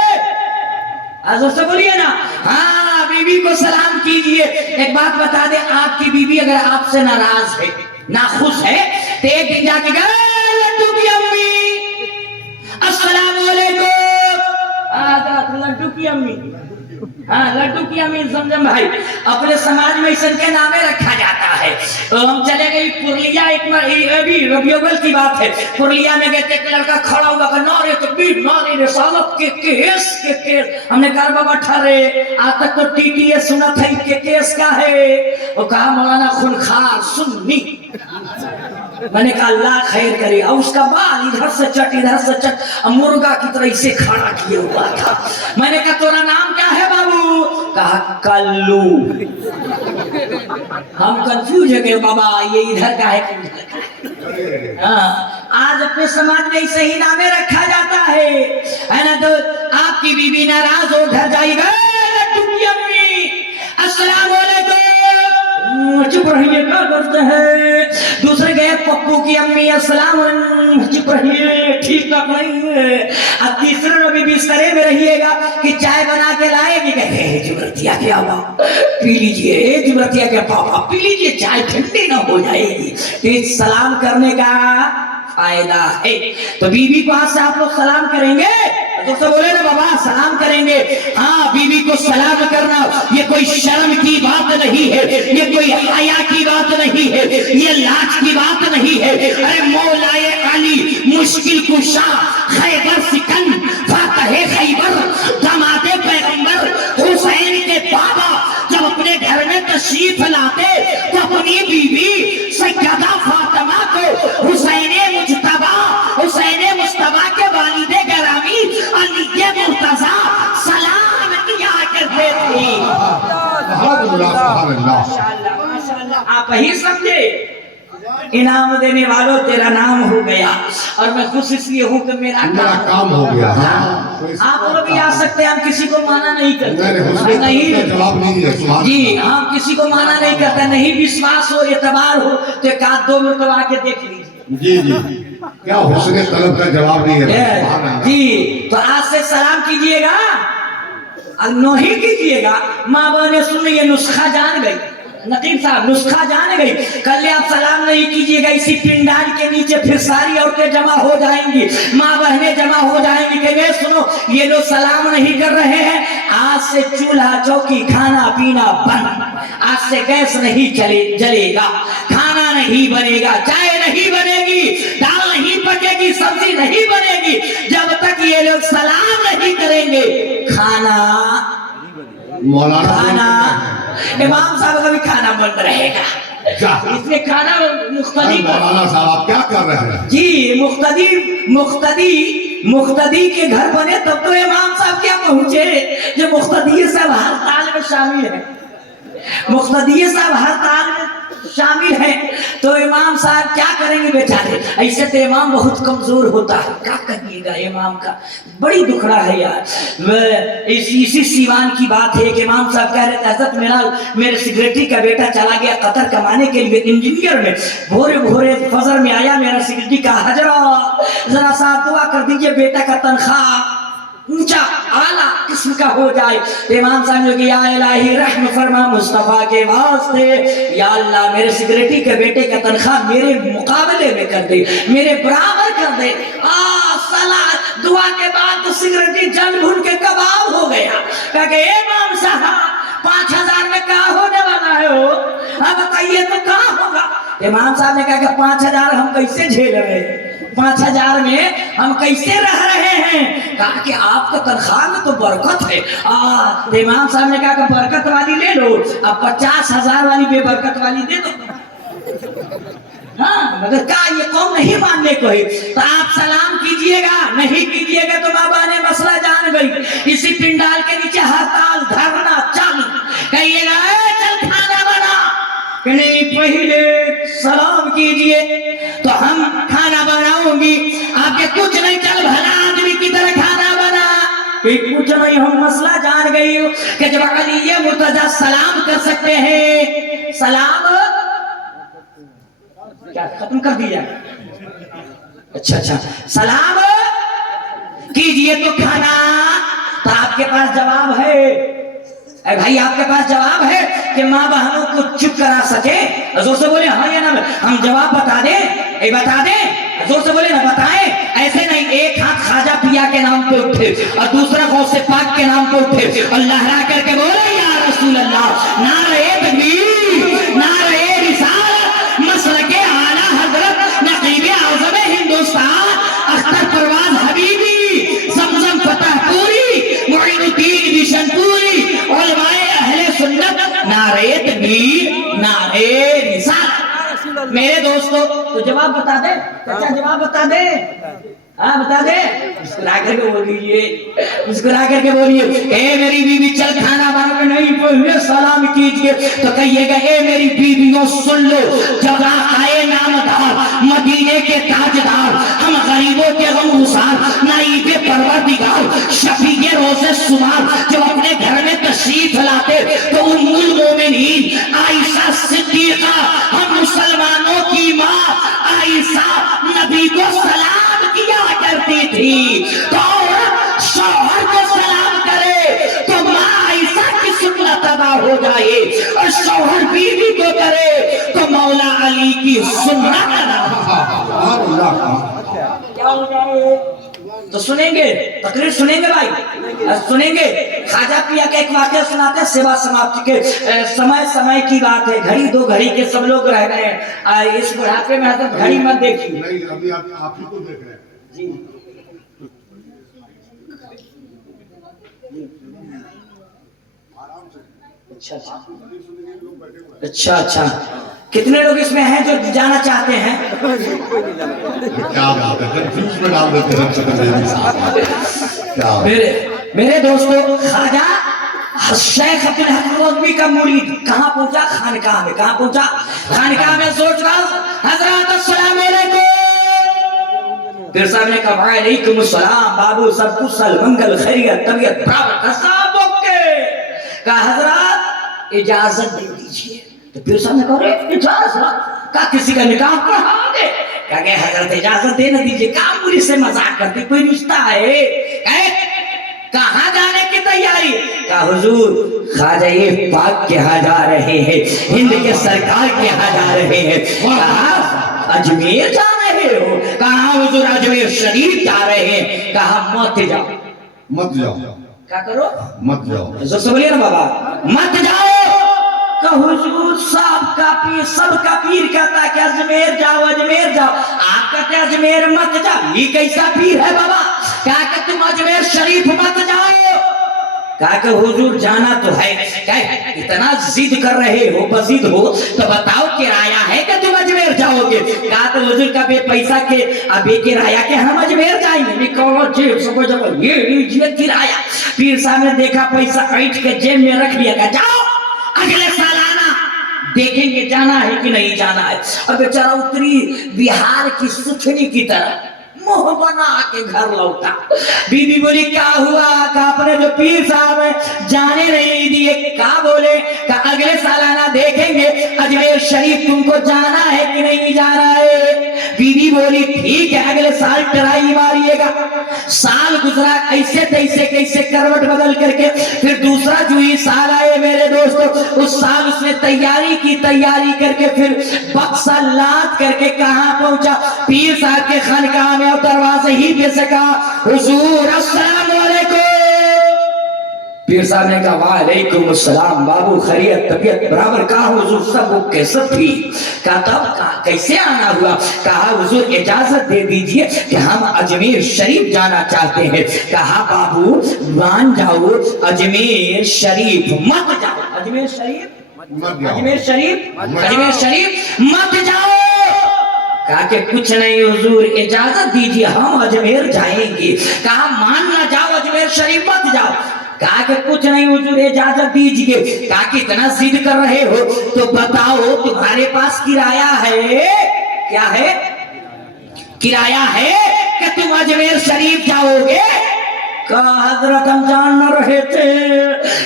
आज से बोलिए ना, हाँ बीवी को सलाम कीजिए। एक बात बता दे, आपकी बीवी अगर आपसे नाराज है, नाखुश है, तो एक दिन जाके लड्डू की अम्मी अस्सलाम वालेकुम। लड्डू की अम्मी, हाँ लड्डू की अमीर जमजम भाई, अपने समाज में इस के नामे रखा जाता है। तो हम चले गए पुरलिया, अभी रबियोगल की बात है, पुरलिया में गए, एक लड़का खड़ा हुआ, नारे तकबीर नारे रिसालत के केस। हमने कहा बाबा ठहरे, आज तक तो टीटीए सुना था, के केस का है। वो कहा मौलाना खूनखार सुन्नी। मैंने कहा अल्लाह खैर करे। और उसका बाल इधर से चट मुर्गा की तरह इसे खड़ा किए हुआ था। मैंने कहा तोरा नाम क्या है बाबू? कहा कल्लू। हम कंफ्यूज है कि बाबा ये इधर का है कि उधर का है। हाँ, आज अपने समाज में इसे ही नामे रखा जाता है ना। तो आपकी बीवी नाराज हो, घर जाएगा लड्डू की अम्मी अस्सलाम वालेकुम, चुप रहिए क्या करते हैं। दूसरे गए पप्पू की अम्मी अस्सलाम, चुप रहिए ठीक ठाक नहीं है। अब तीसरे लोग भी बिस्तरे में रहिएगा कि चाय बना के लाएगी, कहे जुमरतिया क्या हुआ, पी लीजिए जुमरतिया के पापा पी लीजिए, चाय ठंडी ना हो जाएगी। तो सलाम करने का फायदा है। तो बीवी को आज से आप लोग सलाम करेंगे, दोस्तों बोले ना बाबा सलाम करेंगे। हाँ, बीवी को सलाम करना ये कोई शर्म की बात नहीं है, ये कोई हया की बात नहीं है, ये लाज की बात नहीं है। अरे मौलाए अली मुश्किल कुशा खैबर सिकन फातहे खैबर दामादे पैगंबर हुसैन के बाबा जब अपने घर में तशरीफ लाते तो अपनी बीवी सैयदा फातिमा को हुसैने मुज्तबा के वालिदे गिरामी अली मुर्तजा सलाम किया करते थे। माशाअल्लाह, आप ही समझे, इनाम देने वालों तेरा नाम हो गया। और मैं खुश इसलिए हूँ कि मेरा काम हो गया। आप लोग भी आ सकते हैं, हम किसी को माना नहीं करते, नहीं जवाब नहीं है जी, हम किसी को माना नहीं करते। नहीं विश्वास हो, एतबार हो तो एक आध 2 मिनट आके देख लीजिए। जी जी, क्या हुस्न तलब का जवाब नहीं है जी। तो आज से सलाम कीजिएगा, नहीं कीजिएगा। माँ बहने सुन ये नुस्खा जान गई, नकीब साहब नुस्खा जान गई। कल आप सलाम नहीं कीजिएगा, इसी पिंडाल के नीचे फिर सारी औरतें जमा हो जाएंगी, माँ बहनें जमा हो जाएंगी कि सुनो ये लोग सलाम नहीं कर रहे हैं, आज से चूल्हा चौकी खाना पीना बंद, आज से गैस नहीं जलेगा, खाना नहीं बनेगा, चाय नहीं बनेगी, दाल नहीं पकेगी, सब्जी नहीं बनेगी, जब तक ये लोग सलाम नहीं करेंगे। खाना इमाम साहब का भी खाना बंद रहेगा, इसलिए खाना मुख्तदी। मौलाना साहब आप क्या कर रहे हैं जी? मुख्तदी के घर बने तब तो इमाम साहब क्या पहुंचे, जो मुख्तदी साहब हड़ताल में शामिल है, मुख्तदी साहब हड़ताल में शामिल है, तो इमाम साहब क्या करेंगे बेचारे? ऐसे तो इमाम बहुत कमजोर होता है, क्या करिएगा इमाम का, बड़ी दुखड़ा है यार। इसी सीवान की बात है कि इमाम साहब कह रहे थे हज़रत मेरे सिगरेटी का बेटा चला गया कतर कमाने के लिए इंजीनियर में, भोरे भोरे फजर में आया मेरा सिगरेटी का हजरत जरा साहब दुआ कर दीजिए बेटा का तनख्वाह ऊंचा आला किस्म का हो जाए। इमाम साहब ने या इलाही रहम फरमा मुस्तफा के वास्ते, या अल्लाह मेरे सिगरेटी के बेटे का तनख्वाह मेरे मुकाबले में कर दे, मेरे बराबर कर दे। सलाह दुआ के बाद तो सिगरेटी जल भुन के कबाब हो गया। कहे इमाम साहब 5000 में क्या होने वाला है हो, अब बताइए तो कहाँ होगा? इमाम साहब ने कहा कि 5000 हम कैसे झेल रहे हैं, 5000 में हम कैसे रह रहे हैं? कहा कि आपका तनख्वाह में तो बरकत है। तो इमाम साहब ने कहा कि बरकत वाली ले लो, अब 50,000 वाली बेबरकत वाली दे दो। हाँ, मगर क्या ये कौन नहीं मानने को है? तो आप सलाम कीजिएगा, नहीं कीजिएगा तो बाबा ने मसला जान गई। इसी पिंडाल के नीचे हड़ताल धरना चालू, कहिएगा चल खाना बना, नहीं पहले सलाम कीजिए तो हम खाना बनाऊंगी। आपके कुछ नहीं, चल भला आदमी की तरह खाना बना, कुछ नहीं। हम मसला जान गई कि जब अली ये मुर्तजा सलाम कर सकते हैं, सलाम क्या खत्म कर दिया? अच्छा, सलाम कीजिए तो खाना। तो आपके पास जवाब है भाई, आपके पास जवाब है कि माँ बहनों को चुप करा सके? जोर से बोले हाँ या ना, हम जवाब बता दें, बता दें, जोर से बोले ना बताएं। ऐसे नहीं, एक हाथ खाजा पिया के नाम पे उठे और दूसरा गौसे पाक के नाम पे उठे और लहरा करके बोले या रसूल अल्लाह, नारे तकबीर, नारे रिसालत, मसलके आला हजरत नकीब आज़म हिंदुस्तान अख्तर परवाज हबीबी, समसम फतहपुरी, मुइनुद्दीन बिशनपुरी, उलमाए अहले सुन्नत, नारे तकबीर, नारे रिसालत। मेरे दोस्तों तो जवाब बता दे, चाचा जवाब बता दे, हाँ बता दे, मुस्कुरा करके बोल दीजिए, मुस्कुरा करके बोलिए ए मेरी बीवी चल खाना बना के नहीं पहले सलाम कीजिए तो कहिएगा ए मेरी बीवियों सुन लो, जब आए नामदार मदीने के ताजदार, हम गरीबों के गमगुसार, नाइबे परवरदिगार, शफीए रोज़े शुमार, जब अपने घर में तशरीफ लाते तो उम्मुल मोमिनीन आयशा सिद्दीका, हम मुसलमानों की माँ आयशा नबी को सलाम किया करती थी। तो शौहर को सलाम करे तो माँ आयशा की सुन्नत अदा हो जाए, और शौहर बीवी को करे तो मौला अली की सुन्नत अदा हो जाए। क्या हो जाए? तो सुनेंगे, तकरीर सुनेंगे भाई, सुनेंगे। खाजा पिया का एक वाक्य सुनाते हैं, सेवा समाप्ति के समय की बात है, घड़ी दो घड़ी के सब लोग रह गए हैं इस बुढ़ापे में, तो घड़ी मत देखिए। नहीं, अभी आप ही को देख रहे हैं जी। अच्छा, कितने लोग इसमें हैं जो जाना चाहते हैं? क्या बात है, कंफ्यूज में डाल देते हैं। मेरे दोस्तों, खाजा शेख अब्दुल हक नदवी का मुरीद कहाँ पहुंचा? खानकाह में। कहाँ पहुंचा? खानकाह में। सोच रहा हूँ हजरत अस्सलाम वालेकुम, फिर साहब ने कहा वालेकुम अस्सलाम बाबू, सब कुछ सल मंगल खैरियत तबीयत बराबर, सब ओके। कहा हजरत इजाजत दे दीजिए। तो फिर साहब ने कहा इजाजत का, किसी का निकाह पढ़ा दे। कहे हजरत इजाजत दे न दीजिए, काम पूरी से मजाक करते, कोई रिश्ता है? कहे कहाँ जाने की तैयारी? कहा हुजूर ख्वाजा ये पाक के यहाँ जा रहे हैं, हिंद के सरकार के यहाँ जा रहे हैं। कहा अजमेर जा रहे हो? कहा हुजूर अजमेर शरीफ जा रहे हैं। कहा मत जाओ। मत जाओ। क्या करो? मत जाओ। जो से बोलिए ना बाबा, मत जाओ। कहा हुजूर सबका पीर कहता है कि अजमेर जाओ, अजमेर जाओ। आप कहते हैं अजमेर मत जाओ, ये कैसा पीर है बाबा? कहा कि तुम अजमेर शरीफ मत जाओ। कहा कि हुजूर जाना तो है। कहा इतना जिद कर रहे हो, बजिद हो, तो बताओ किराया है कि तुम अजमेर जाओगे? कहा तो हुजूर का बे पैसा के अबे किराया के हम अजमेर जाएंगे। निकालो जेब से जब ये लीजिए किराया। पीर साहब ने देखा पैसा ऐंठ के जेब में रख लिया। कहा जाओ अगले साल आना, देखेंगे जाना है कि नहीं जाना है। और बेचारा उत्तरी बिहार की सुथनी की तरह मुंह बना के घर लौटा। बीबी बोली क्या हुआ? का अपने जो पीर साहब है जाने नहीं दिए। क्या बोले? का अगले साल आना, देखेंगे अजमेर शरीफ तुमको जाना है कि नहीं जाना है। बीबी बोली ठीक है अगले साल ट्राई मारिएगा। साल गुजरा ऐसे तैसे कैसे करवट बदल करके, फिर दूसरा जूही साल आए मेरे दोस्तों। उस साल उसने तैयारी की, तैयारी करके फिर बक्सा लाद करके कहाँ पहुंचा? पीर साहब के खानकाह में। दरवाजे ही पे से कहा हुजूर अस्सलाम वालेकुम। पीर साहब ने कहा वालेकुम अस्सलाम। बाबू खैरियत, तबीयत बराबर? कहा हुजूर सब ओके, सब ठीक। कहा तब कैसे आना हुआ? कहा हुजूर इजाजत दे दीजिए कि हम अजमेर शरीफ जाना चाहते हैं। कहा बाबू मान जाओ, अजमेर शरीफ मत जाओ। अजमेर शरीफ, अजमेर शरीफ, अजमेर शरीफ मत जाओ। कहा कि कुछ नहीं हुजूर इजाजत दीजिए, हम अजमेर जाएंगे। कहा मान ना जाओ, अजमेर शरीफ मत जाओ। कहा कि कुछ नहीं हुजूर इजाजत दीजिए। कहा कि इतना जिद कर रहे हो तो बताओ तुम्हारे पास किराया है? क्या है? किराया है कि तुम अजमेर शरीफ जाओगे? कहा हजरत हम जान न रहे थे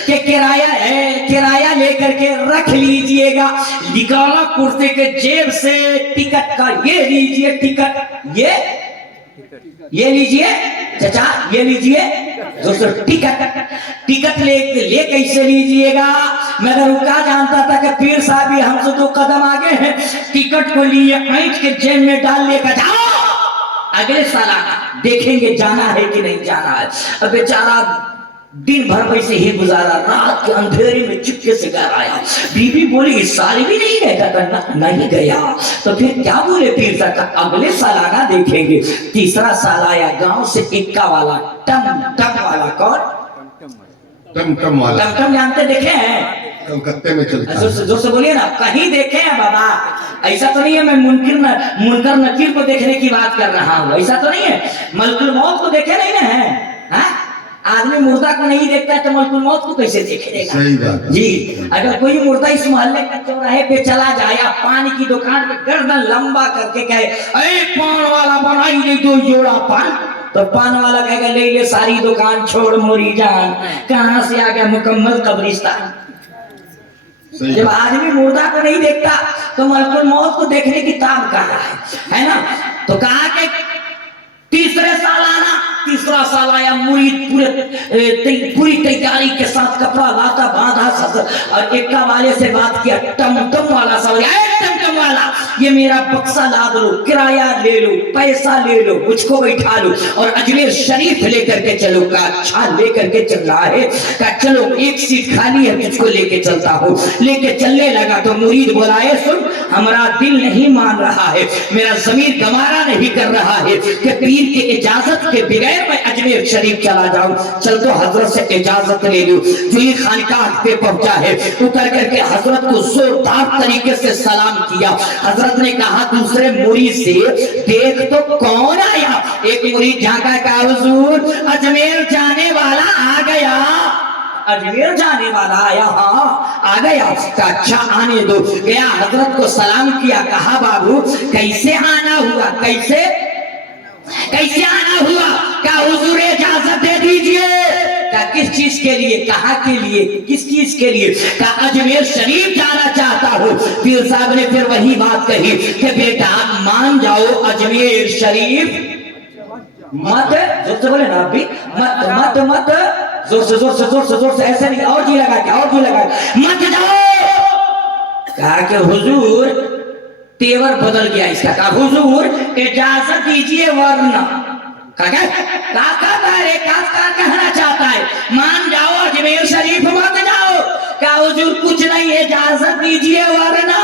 कि किराया है, किराया लेकर के रख लीजिएगा। निकाला कुर्ते के जेब से टिकट का, ये लीजिए टिकट, ये लीजिए चाचा, ये लीजिए दोस्तों टिकट ले कैसे लीजिएगा? मगर वो क्या जानता था कि पीर साहब भी हमसे 2 कदम आगे हैं। टिकट को लिए ऐंठ के जेब में डाल लेकर जाओ, अगले साल आना, देखेंगे जाना है कि नहीं जाना है। अब बेचारा दिन भर वैसे ही गुजारा, रात के अंधेरे में चुपके से घर आया। बीबी बोली इस साल भी नहीं गया? नहीं गया। तो फिर क्या बोले पीर साहब? अगले साल आना, देखेंगे। तीसरा साल आया, गांव से इक्का वाला, टम वाला। कौन? टम वाला। टम जानते, देखे हैं? कलकत्ते में चलता है। जो से बोलिए ना, कहीं देखे हैं बाबा? ऐसा तो नहीं है मैं मुनकर नकीर को देखने की बात कर रहा हूँ, ऐसा तो नहीं है। मलकुल मौत को देखे नहीं ना है? आदमी मुर्दा को नहीं देखता है तो मलकुल मौत को कैसे देखेगा? सही बात जी। अगर कोई मुर्दा इस मोहल्ले के चौराहे पे चला जाए, पानी की दुकान पे गर्दन लंबा करके कहे अरे पान वाला बनाई दे 2 जोड़ा पान, तो पान वाला कहेगा ले ले सारी दुकान छोड़ मोरी जान, कहां से आ गया मुकम्मल कब्रिस्तान। जब आदमी मुर्दा को नहीं देखता तो मलकुल मौत को देखने की ताब कहाँ है ना? तो कहा कि तीसरे साल आना। तीसरा साल आया, मुरीद पूरी तैयारी के साथ कपड़ा लाता बांधा और इक्का वाले से बात किया। टम वाला सवाल, टम वाला ये मेरा बक्सा लाद लो, किराया ले लो, पैसा ले लो, मुझको बैठा लो और अजमेर शरीफ लेकर के चलो। का अच्छा लेकर के चल रहा है? का चलो 1 सीट खाली है, तुझको लेके चलता हूँ। लेके चलने लगा तो मुरीद बोला है सुन, हमारा दिल नहीं मान रहा है, मेरा जमीर गवारा नहीं कर रहा है कि पीर की इजाजत के बगैर मैं अजमेर शरीफ चला जाऊं। चल तो हजरत से इजाजत ले लूं। जो ये खानकाह पे पहुंचा है, उतर करके हजरत को जोरदार तरीके से सलाम किया। हजरत ने कहा दूसरे मुरीद से देख तो कौन आया? एक मुरीद झांका, कहा हुजूर अजमेर जाने वाला आ गया। अजमेर जाने वाला आया? हाँ आ गया। अच्छा आने दो। गया, हजरत को सलाम किया। कहा बाबू कैसे आना हुआ? कैसे आना हुआ? क्या हुजूर इजाजत दे दीजिए? कहा किस चीज के लिए, कहाँ के लिए, किस चीज के लिए? कहा अजमेर शरीफ जाना चाहता हूँ। पीर साहब ने फिर वही बात कही कि बेटा मान जाओ अजमेर शरीफ मत, जोर से बोले ना आप भी, मत मत मत, जोर से जोर से जोर से जोर से, ऐसे नहीं, और जी लगा के, और जी लगा के, मत जाओ। कहा कि हुजूर, तेवर बदल गया इसका। कहा हुजूर इजाजत दीजिए वरना। कहा कहना चाहता है मान जाओ अजमेर शरीफ मत जाओ। कहा हुजूर कुछ नहीं, इजाजत दीजिए वरना।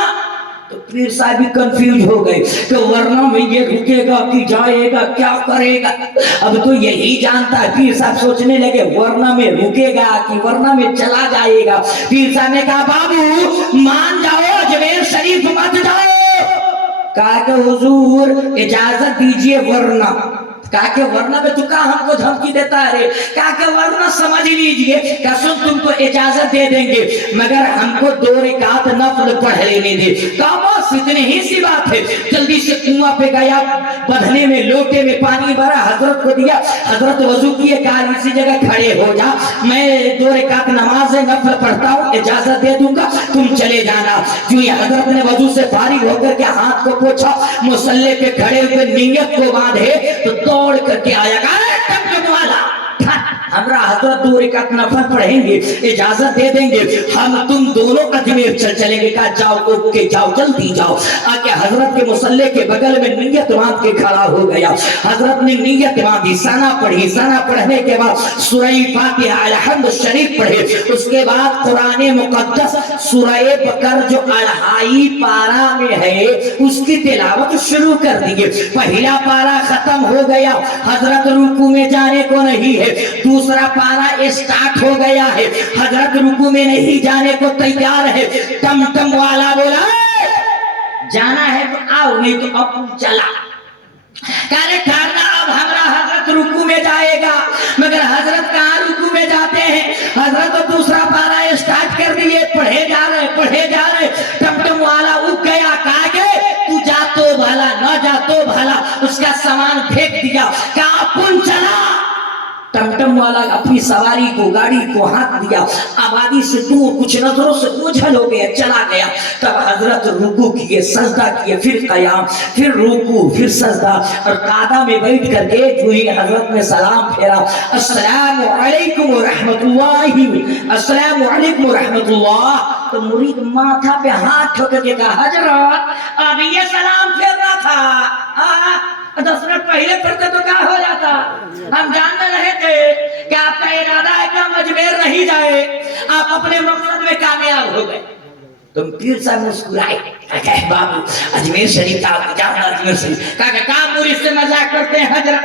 तो पीर साहब भी कंफ्यूज हो गए कि वरना में ये रुकेगा कि जाएगा, क्या करेगा। अब तो यही जानता है। पीर साहब सोचने लगे वरना में रुकेगा कि वरना में चला जाएगा। पीर साहब ने कहा बाबू मान जाओ अजमेर शरीफ मत जाओ। कहा कि हुजूर इजाजत दीजिए वरना। कहा कि वरना में तू कहा हमको धमकी देता है रे। कहा कि वरना समझ लीजिए, कहा सुन तुमको इजाजत दे देंगे मगर हमको 2 रकात नफल पढ़ लेने दे। कहा बस इतनी ही सी बात है। जल्दी से कुआं पे गया, बधने में लोटे में पानी भरा, हजरत को दिया। हजरत वजू किए, कहा इसी जगह खड़े हो जा, मैं 2 रकात नमाज नफल पढ़ता हूँ, इजाजत दे दूंगा, तुम चले जाना। जो हजरत ने वजू से फारिग होकर के हाथ को पोछा, मुसल्ले पे खड़े हुए नीयत को बांधे तो दौड़ करके आया। हमरा हजरत 2 रकात नफल पढ़ेंगे, इजाजत दे देंगे, हम तुम दोनों अजमेर चलेंगे। कहा जाओ, ओके जाओ, जल्दी जाओ। आके हजरत के मुसल्ले के बगल में नीयत बांध के खड़ा हो गया। हजरत ने नीयत बांधी, सना पढ़ी, सना पढ़ने के बाद सूरह फातिहा अलहम्द शरीफ पढ़े। उसके बाद कुरान मुकद्दस सूरह बकर जो 2.5 पारा में है उसकी तिलावत शुरू कर दी। पहला पारा खत्म हो गया, हजरत रुकू में जाने को नहीं है। दूसरा पारा स्टार्ट हो गया है, हजरत रुकू में नहीं जाने को तैयार है। टमटम वाला बोला जाना है तो आओ, नहीं तो अब चला। करे ठहरना, अब हमारा हजरत रुकू में जाएगा। मगर हजरत कहाँ रुकू में जाते हैं। हजरत तो दूसरा पारा स्टार्ट कर दिए, पढ़े जा रहे, पढ़े जा रहे। टमटम वाला उठ गया, कहा तू जा तो भला, न जा तो भला, उसका सामान फेंक दिया। कहा पुन चला। टमटम वाला अपनी सवारी को, गाड़ी को हाथ दिया, आबादी से दूर कुछ नजरों से ओझल हो गया, चला गया। तब हजरत रुकू किए, सजदा किए, फिर कयाम, फिर रुकू, फिर सजदा, और कादा में बैठ करके हुई हजरत ने सलाम फेरा, अस्सलामु अलैकुम व रहमतुल्लाहि, अस्सलामु अलैकुम व रहमतुल्लाह। तो मुरीद माथा पे हाथ ठोक के कहा हजरत अब ये सलाम फेरना था, 10 मिनट पहले पढ़ते तो क्या हो जाता। हम जानते रहे थे कि आपका इरादा है कि हम अजमेर नहीं जाए, आप अपने मकसद में कामयाब हो गए। तुम पीर साहब मुस्कुराए, बाबू अजमेर शरीफ का जाना, अजमेर शरीफ का मुरीद से मजाक करते हैं हजरत,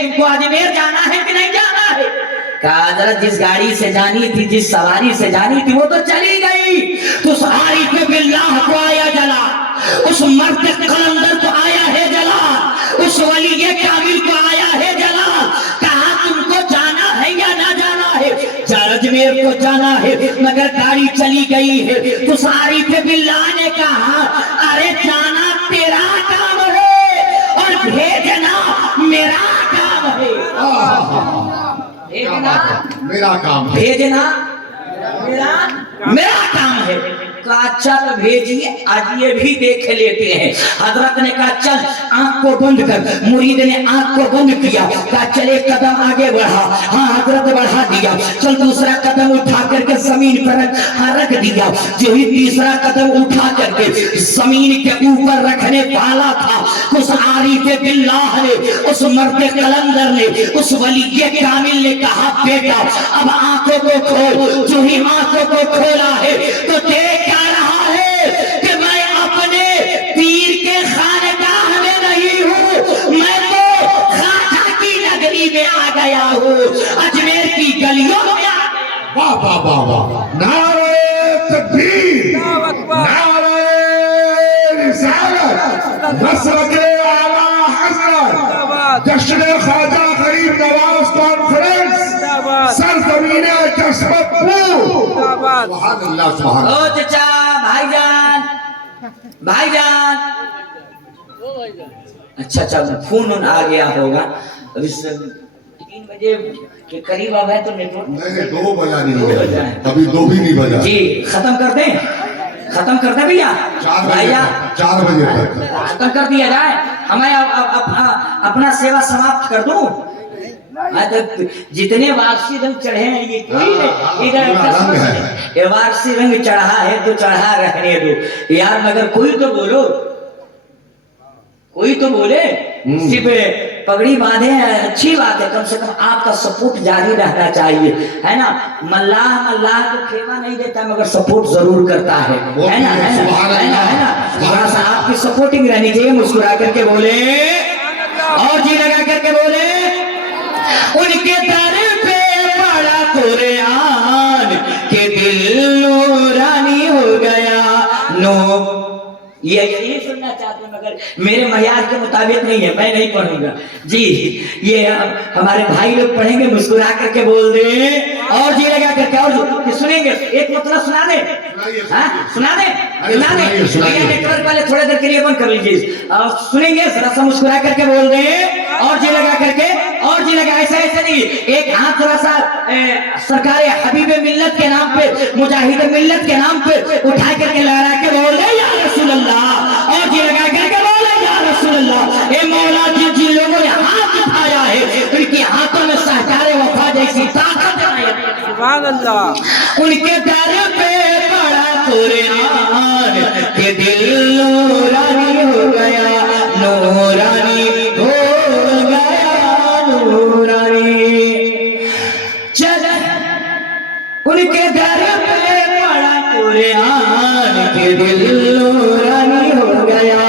तुमको अजमेर जाना है कि नहीं जाना है। कहा हजरत जिस गाड़ी से जानी थी, जिस सवारी से जानी थी वो तो चली गई। तो सवारी पे बिल्लाह को आया जला, उस मर्द कलंदर को आया है जला, उस वली कामिल को आया है जला। कहा तुमको जाना है या ना जाना है। अजमेर को जाना है मगर गाड़ी चली गई है। तो सारी पे बिल्लाह ने कहा अरे जाना तेरा काम है और भेजना मेरा काम है। भेजना मेरा काम, भेजना मेरा काम है। कहा चल भेजिए, आज ये भी देख लेते हैं। हजरत ने कहा चल आंख को बंद कर। मुरीद ने आंख को बंद किया, कहा चले कदम आगे बढ़ा। हाँ हजरत बढ़ा दिया। चल दूसरा कदम उठा करके जमीन पर रख दिया। जो ही तीसरा कदम उठा करके जमीन के ऊपर रखने वाला था, उस आरिफ बिल्लाह ने, उस मर्द कलंदर ने, उस वली कामिल ने कहा बेटा अब आंखों को खोल। जो ही आंखों को खोला है तो देख क्या रहा है कि मैं अपने पीर के खानगाह में नहीं हूँ, मैं तो खाजा की नगरी में आ गया हूँ, अजमेर की गलियों में आ गया। वाह वाह वाह वाह, नारे तकबीर, नारे रिसालत, नस्र-ए आला हज़रत, जश्न ख्वाजा गरीब नवाज कॉन्फ्रेंस, सरजमीने कसबतपुर। सुभान अल्लाह, सुभान अल्लाह। ओ चचा, भाईजान, भाईजान, अच्छा अच्छा फोन आ गया होगा। 3 बजे के करीब अब है तो नेटवर्क नहीं 2 बजा नहीं 2 बजा है है। अभी 2 भी नहीं बजा जी खत्म कर दें भैया 4 भैया बजे तक खत्म कर दिया जाए हमें अपना सेवा समाप्त कर दूं मैं तो जितने वारसी रंग चढ़े हैं ये कोई नहीं इधर ये वारसी रंग चढ़ा है तो चढ़ा रहने दो यार मगर कोई तो बोले सिर्फ पगड़ी बांधे अच्छी बात है कम से कम आपका सपोर्ट जारी रहना चाहिए है ना मल्लाह को खेमा नहीं देता मगर सपोर्ट जरूर करता है ना थोड़ा सा आपकी सपोर्टिंग रहनी चाहिए मुस्कुरा करके बोले और जी लगा करके बोले उनके दर पे पड़ा कुरान के दिल नूरानी हो गया ये नहीं सुनना चाहते मगर मेरे मयार के मुताबिक नहीं है मैं नहीं पढ़ूंगा जी ये हमारे भाई लोग पढ़ेंगे मुस्कुरा करके बोल दे और जी लगा करके और सुनेंगे एक मतलब सुना दे पहले थोड़ी देर के लिए बंद कर लीजिए और सुनेंगे जरा सा मुस्कुरा करके बोल दे और जी लगा करके और जी लगा ऐसा नहीं एक हाथ थोड़ा सा सरकार हबीब मिल्लत के नाम पे मुजाहिद मिल्लत के नाम पे उठा करके लहरा के बोल दे या रसूल अल्लाह और जी लगा करके बोले या रसूल अल्लाह ए मौला जिन लोगों ने हाथ उठाया है उनके हाथों में सहकार वफा जैसी ताकत है सुभान अल्लाह उनके दर पे पड़ा कुरान के दिल नूरानी हो गया नूरानी हो गया नूरानी चल उनके दर पे पड़ा कुरान के दिल नूरानी हो गया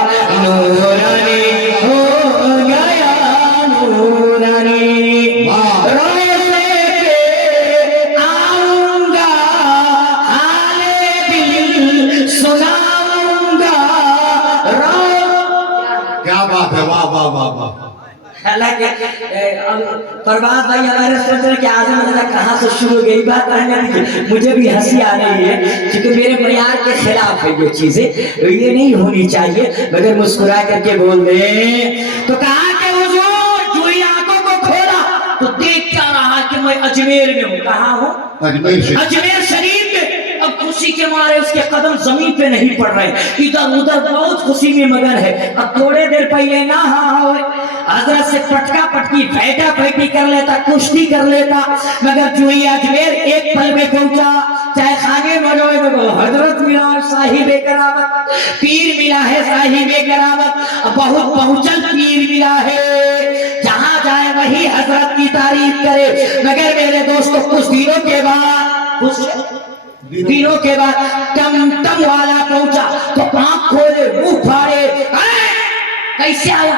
नूरानी हो गया नूरानी रोज़े पे आऊंगा हाले दिल सुनाऊंगा क्या बात है वाह वाह वाह वाह हालांकि प्रभात भाई हमारे सोच रहे कि आजम कहाँ से शुरू हो गई बात मुझे भी हंसी आ रही है क्योंकि मेरे मयार के खिलाफ है ये चीजें ये नहीं होनी चाहिए मगर मुस्कुरा करके बोल दे तो कहा कि हुजूर जो ही आंखों को खोला तो देख क्या रहा कि मैं अजमेर में हूँ कहाँ हूँ अजमेर शरीफ में अब खुशी के मारे उसके कदम जमीन पे नहीं पड़ रहे इधर उधर बहुत खुशी में मगन है अब थोड़े देर पहले ना हजरत से पटका पटकी बैठा बैठी कर लेता कुश्ती कर लेता मगर जो ही अजमेर एक पल में पहुंचा चाहे खाने मजोए में हजरत मिला साहिब करामत पीर मिला है साहिब करामत बहुत पहुंचल पीर मिला है जहां जाए वही हजरत की तारीफ करे मगर मेरे दोस्तों कुछ दिनों के बाद टम वाला पहुंचा तो आंख खोले मुंह फाड़े कैसे आया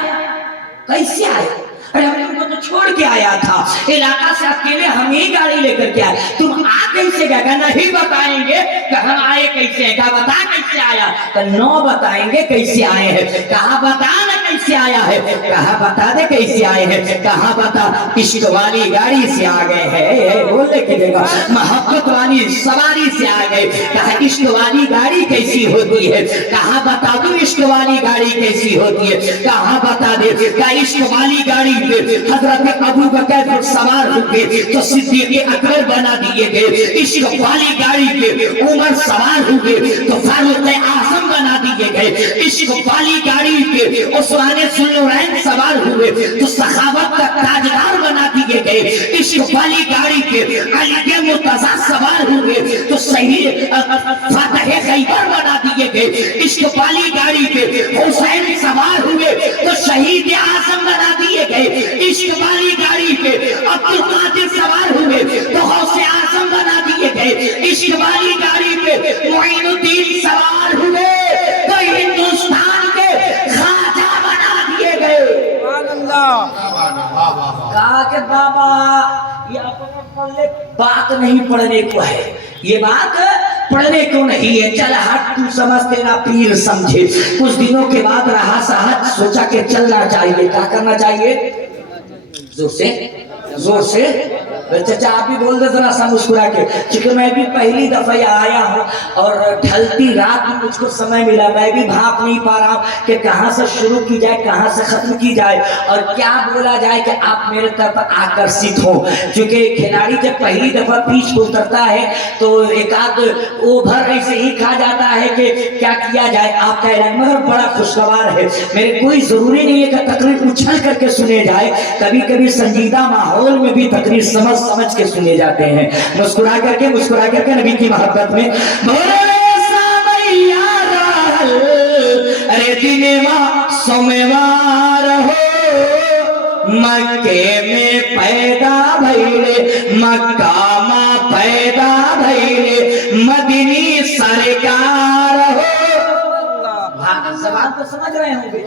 अरे हम तुमको तो छोड़ के आया था इलाका से अकेले हम ही गाड़ी लेकर के आए तुम आ कैसे गए नहीं बताएंगे कि हम आए कैसे हैं कहा बता कैसे आया तो 9 बताएंगे कैसे आए हैं कहा बता ना कैसे आया है कहा बता दे कैसे आए हैं कहा बता इश्क वाली गाड़ी से आ गए हैं बोलने के देगा मोहब्बत वाली सवारी से आ गए कहा इश्क वाली गाड़ी कैसी होती है कहा बता दो इश्क वाली गाड़ी कैसी होती है कहा बता दे क्या इश्क वाली गाड़ी हजरत अबू बकर सवार हुए तो सिद्दीक अकबर बना दिए गए इश्क वाली गाड़ी पे उमर सवार हुए तो फारूक आजम बना दिए गए इश्क वाली गाड़ी पे उस्मान सुन्नुरैन सवार हुए तो सखावत का ताजदार बना दिए गए इश्क वाली गाड़ी पे अली के मुर्तजा सवार हुए तो शहीद फातह खैबर बना दिए गए इश्क वाली गाड़ी पे हुसैन सवार हुए तो शहीद आजम बना दिए गए इश्क वाली गाड़ी पे अब्दुल कादिर सवार हुए तो गौसे आजम बना दिए गए इश्क वाली गाड़ी पे मुइनुद्दीन सवार हुए तो हिंदुस्तान के ख्वाजा बना दिए गए कहा कि बाबा ये अपने पल्ले बात नहीं पढ़ने को है ये बात पढ़ने को नहीं है चल हट तू समझ तेरा पीर समझे कुछ दिनों के बाद रहा सहज सोचा कि चलना चाहिए क्या करना चाहिए जोर से चाचा आप भी बोल दे जरा सा मुस्कुरा के, क्योंकि मैं भी पहली दफा आया हूँ और ढलती रात में मुझको समय मिला, मैं भी भाप नहीं पा रहा हूँ कि कहाँ से शुरू की जाए, कहाँ से खत्म की जाए और क्या बोला जाए कि आप मेरे तरफ आकर्षित हो। क्योंकि खिलाड़ी जब पहली दफा पिच को उतरता है तो एक आध ओवर ऐसे ही खा जाता है कि क्या किया जाए आपका ऐलान, मगर बड़ा खुशगवार है। मेरे कोई जरूरी नहीं है कि तकरीर उछल करके सुने जाए, कभी कभी संजीदा माहौल में भी तकरीर समझ समझ के सुने जाते हैं, मुस्कुरा करके नबी की मोहब्बत में। अरे दिनेवा सोमवार हो मक्के में पैदा भइले, मक्का में पैदा भइले मदीनी सरकार हो। जबान तो समझ रहे होंगे,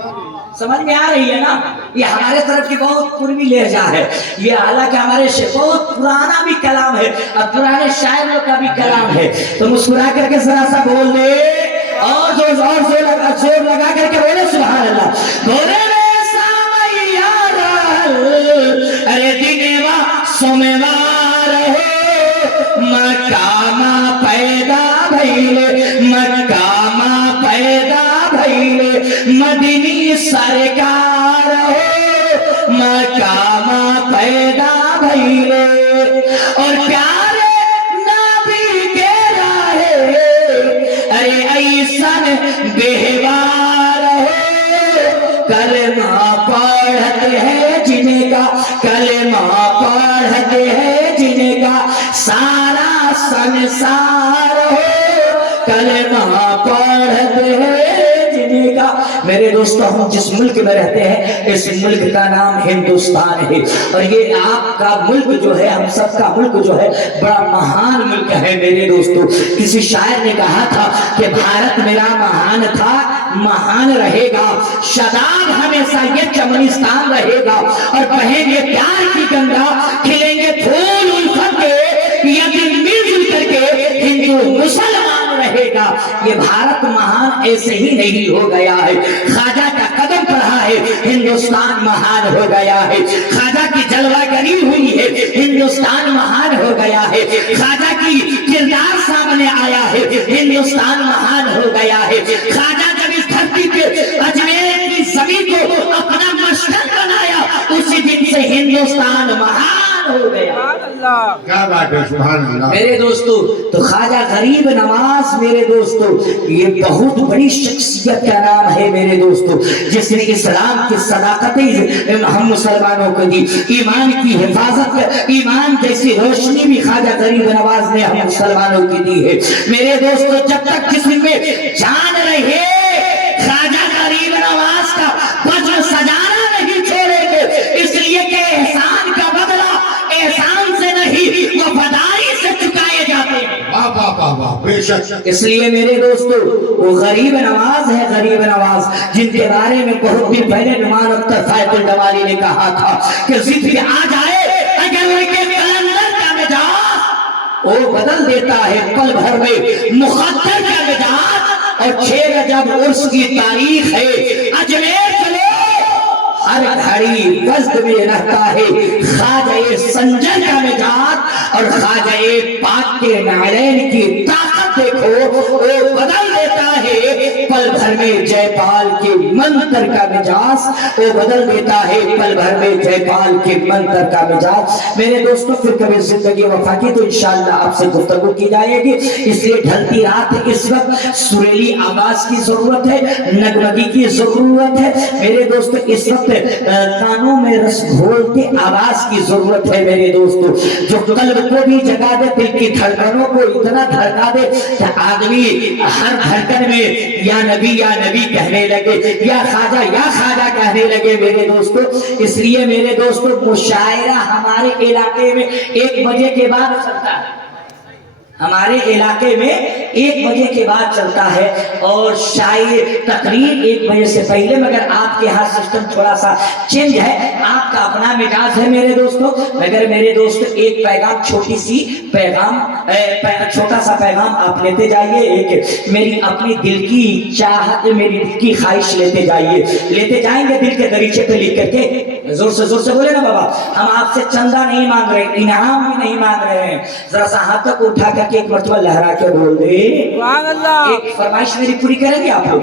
समझ में आ रही है ना? ये हमारे तरफ की बहुत पूर्वी लहजा है, ये हालांकि हमारे बहुत पुराना भी कलाम है और पुराने शायरों का भी कलाम है। तो मुस्कुरा करके जरा सा बोल दे और जोर लगा करके बोले सुभान अल्लाह, बोले अरे दिनेवा सोमवार हो मक्का में पैदा भइले, मक्का में पैदा भइले मदीनी सरकार हो, मक्का में पैदा भइले और प्यारे नबी के राहे अरे ऐसन बेहवार हो, कलमा पढ़ते हैं जिनका, कलमा पढ़ते हैं जिनका सारा संसार हो, कलमा पढ़ते हैं जिनका। मेरे दोस्तों हम जिस मुल्क में रहते हैं इस मुल्क का नाम हिंदुस्तान है और ये आपका मुल्क जो है, हम सबका मुल्क जो है बड़ा महान मुल्क है। मेरे दोस्तों किसी शायर ने कहा था कि भारत मेरा महान था, महान रहेगा, शदाब हमेशा ये चमनिस्तान रहेगा और बहेंगे प्यार की गंगा, खिलेंगे फूल उल्फत के, यकीन मिलजुल करके हिंदू मुसलमान रहेगा। ये भारत महान ऐसे ही नहीं हो गया है, ख्वाजा का कदम पढ़ा है हिंदुस्तान महान हो गया है, ख्वाजा की जलवागरी हुई है हिंदुस्तान महान हो गया है, ख्वाजा की किरदार सामने आया है हिंदुस्तान महान हो गया है। ख्वाजा जब इस धरती पे अजमेर की जमीन को अपना मस्कन बनाया उसी दिन से हिंदुस्तान महान हो गया। क्या बात है, सुभान अल्लाह। मेरे दोस्तों तो ख्वाजा गरीब नवाज मेरे दोस्तों ये बहुत बड़ी शख्सियत का नाम है मेरे दोस्तों, जिसने इस्लाम की सदाकत हम मुसलमानों को दी, ईमान की हिफाजत, ईमान जैसी रोशनी भी ख्वाजा गरीब नवाज ने हम मुसलमानों की दी है। मेरे दोस्तों जब तक किसी में जान रहे ख्वाजा गरीब नवाज का वजन सजाना नहीं छोड़ेंगे, इसलिए कि एहसान का बदला एहसान से नहीं वफादारी से चुकाए जाते हैं। वाह वाह वाह वाह, बेशक। इसलिए मेरे दोस्तों वो गरीब नवाज है, गरीब नवाज जिनके बारे में बहुत दिन पहले नुमान अख्तर फायतुल जमाली ने कहा था कि जिद आ जाए अगर उनके कलंदर का मिजाज वो बदल देता है पल भर में मुकद्दर का मिजाज, और 6 रजब उर्स की तारीख है, अजमेर चलो हर घड़ी गज़्ब में रहता है ख्वाजा संजर का मिजाज और ख्वाजा पाक के नालैन की ताकत देखो वो बदल देता है पल भर में जयपाल के मंत्र का मिजाज, वो बदल देता है पल भर में जयपाल के मंत्र का मिजाज। मेरे दोस्तों फिर कभी जिंदगी वफा की तो इंशाअल्लाह आपसे गुफ्तगू की जाएगी, इसलिए ढलती रात इस वक्त सुरीली आवाज की जरूरत है, नगमगी की जरूरत है। मेरे दोस्तों इस वक्त कानों में रस घोलती आवाज की जरूरत है मेरे दोस्तों, जो कल्ब को भी जगा दे, दिल की धड़कनों को इतना धड़का दे कि आदमी हर धड़कन में या नबी कहने लगे, या खाजा कहने लगे मेरे दोस्तों। इसलिए मेरे दोस्तों मुशायरा हमारे इलाके में 1 बजे के बाद चलता है, हमारे इलाके में 1 बजे के बाद चलता है और शायद तकरीर 1 बजे से पहले, मगर आपके यहाँ सिस्टम थोड़ा सा चेंज है, आपका अपना मिजाज है मेरे दोस्तों। मगर मेरे दोस्तों एक पैगाम, छोटी सी पैगाम چھوٹا سا پیغام آپ لیتے جائیے، ایک میری اپنی دل کی چاہت، میری دل کی خواہش لیتے جائیے، لیتے جائیں گے دل کے دریچے پہ لکھ کر کے۔ زور سے بولے نا بابا، ہم آپ سے چندہ نہیں مانگ رہے، انعام بھی نہیں مانگ رہے ہیں، ذرا سا ہاتھ تک اٹھا کر کے ایک مرتبہ لہرا کے بول دے ایک فرمائش میری پوری کریں گے آپ لوگ۔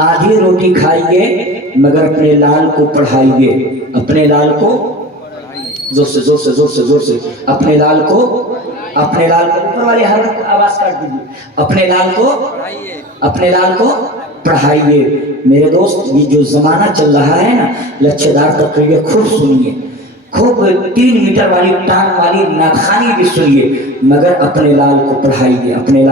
آدھی روٹی کھائیے مگر اپنے لال کو پڑھائیے، اپنے لال کو زور سے اپنے لال کو اوپر والے ہر آواز کاٹ دیجیے، اپنے لال کو پڑھائیے۔ میرے دوست یہ جو زمانہ چل رہا ہے نا، لچھے دار تقریریں خوب سنیے، خوب 3 میٹر والی ٹانگ والی ناخانی بھی سنیے، مگر اپنے لال کو پڑھائیے، اپنے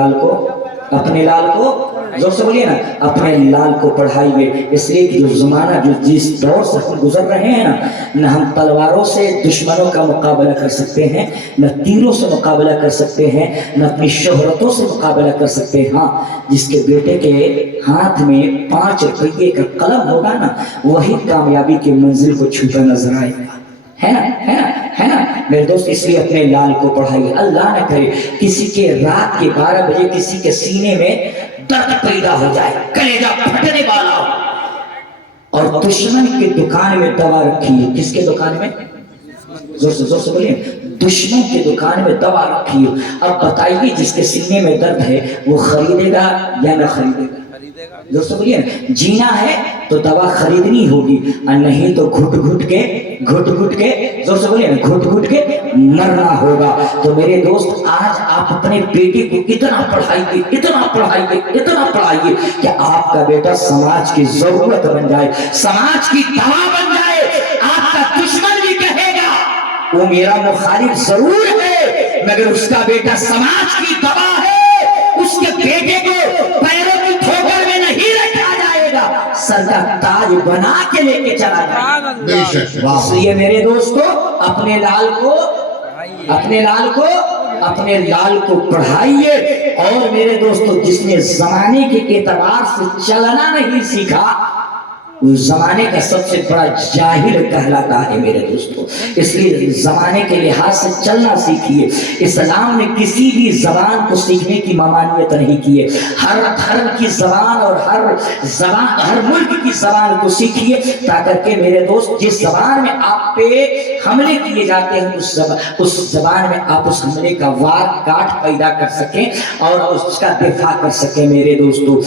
لال کو زور سے بولیے نا، اپنے لال کو پڑھائیے۔ اس لیے کہ جو زمانہ جس دور سے ہم گزر رہے ہیں نا، نہ ہم تلواروں سے دشمنوں کا مقابلہ کر سکتے ہیں، نہ تیروں سے مقابلہ کر سکتے ہیں، نہ اپنی شہرتوں سے مقابلہ کر سکتے ہیں۔ ہاں، جس کے بیٹے کے ہاتھ میں 5 روپے کا قلم ہوگا نا، وہی کامیابی کی منزل کو چھوتا نظر آئے گا، ہے نا میرے دوست۔ اس لیے اپنے لال کو پڑھائیے، اللہ نہ کرے کسی کے رات کے 12 بجے کسی کے سینے میں درد پیدا ہو جائے، کلیجہ پھٹنے والا ہو، اور دشمن کی دکان میں دوا رکھی ہے۔ کس کے دکان میں؟ زور سے بولیے، دشمن کی دکان میں دوا رکھی ہے۔ اب بتائیے جس کے سینے میں درد ہے وہ خریدے گا یا نہ خریدے گا؟ دوستو بولیے، جینا ہے تو دوا خریدنی ہوگی، اور نہیں تو گھٹ گھٹ کے زور سے بولیے نا، گھٹ گھٹ کے مرنا ہوگا۔ تو میرے دوست، آج آپ اپنے بیٹے کو اتنا پڑھائیے کہ آپ کا بیٹا سماج کی ضرورت بن جائے، سماج کی دوا بن جائے۔ آپ کا دشمن بھی کہے گا وہ میرا مخالف ضرور ہے مگر اس کا بیٹا سماج کی دوا ہے، اس کے بیٹے کو پیروں کی ٹھوکر میں نہیں رکھا جائے گا، سر کا تاج بنا کے لے کے چلا جائے گا۔ اس لیے میرے دوستو، اپنے لال کو پڑھائیے۔ اور میرے دوستو، جس نے زمانے کے اعتبار سے چلنا نہیں سیکھا، اس زمانے کا سب سے بڑا جاہل کہلاتا ہے میرے دوستو۔ اس لیے زمانے کے لحاظ سے چلنا سیکھیے۔ اسلام نے کسی بھی زبان کو سیکھنے کی ممانعت نہیں کی ہے، ہر دھرم کی زبان اور ہر ملک کی زبان کو سیکھیے، تاکہ کہ میرے دوست جس زبان میں آپ پہ حملے کیے جاتے ہیں اس زبان میں آپ اس حملے کا وار کاٹ پیدا کر سکیں اور اس کا دفاع کر سکیں۔ میرے دوستو،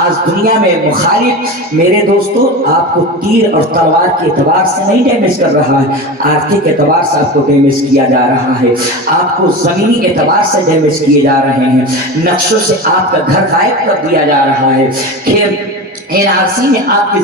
آج دنیا میں مخالف میرے دوستو آپ کو تیر اور تلوار کے اعتبار سے نہیں ڈیمیج کر رہا ہے، آرتھک اعتبار سے آپ کو ڈیمیج کیا جا رہا ہے، آپ کو زمینی اعتبار سے ڈیمیج کیے جا رہے ہیں، نقشوں سے آپ کا گھر غائب کر دیا جا رہا ہے، NRC میں آپ کے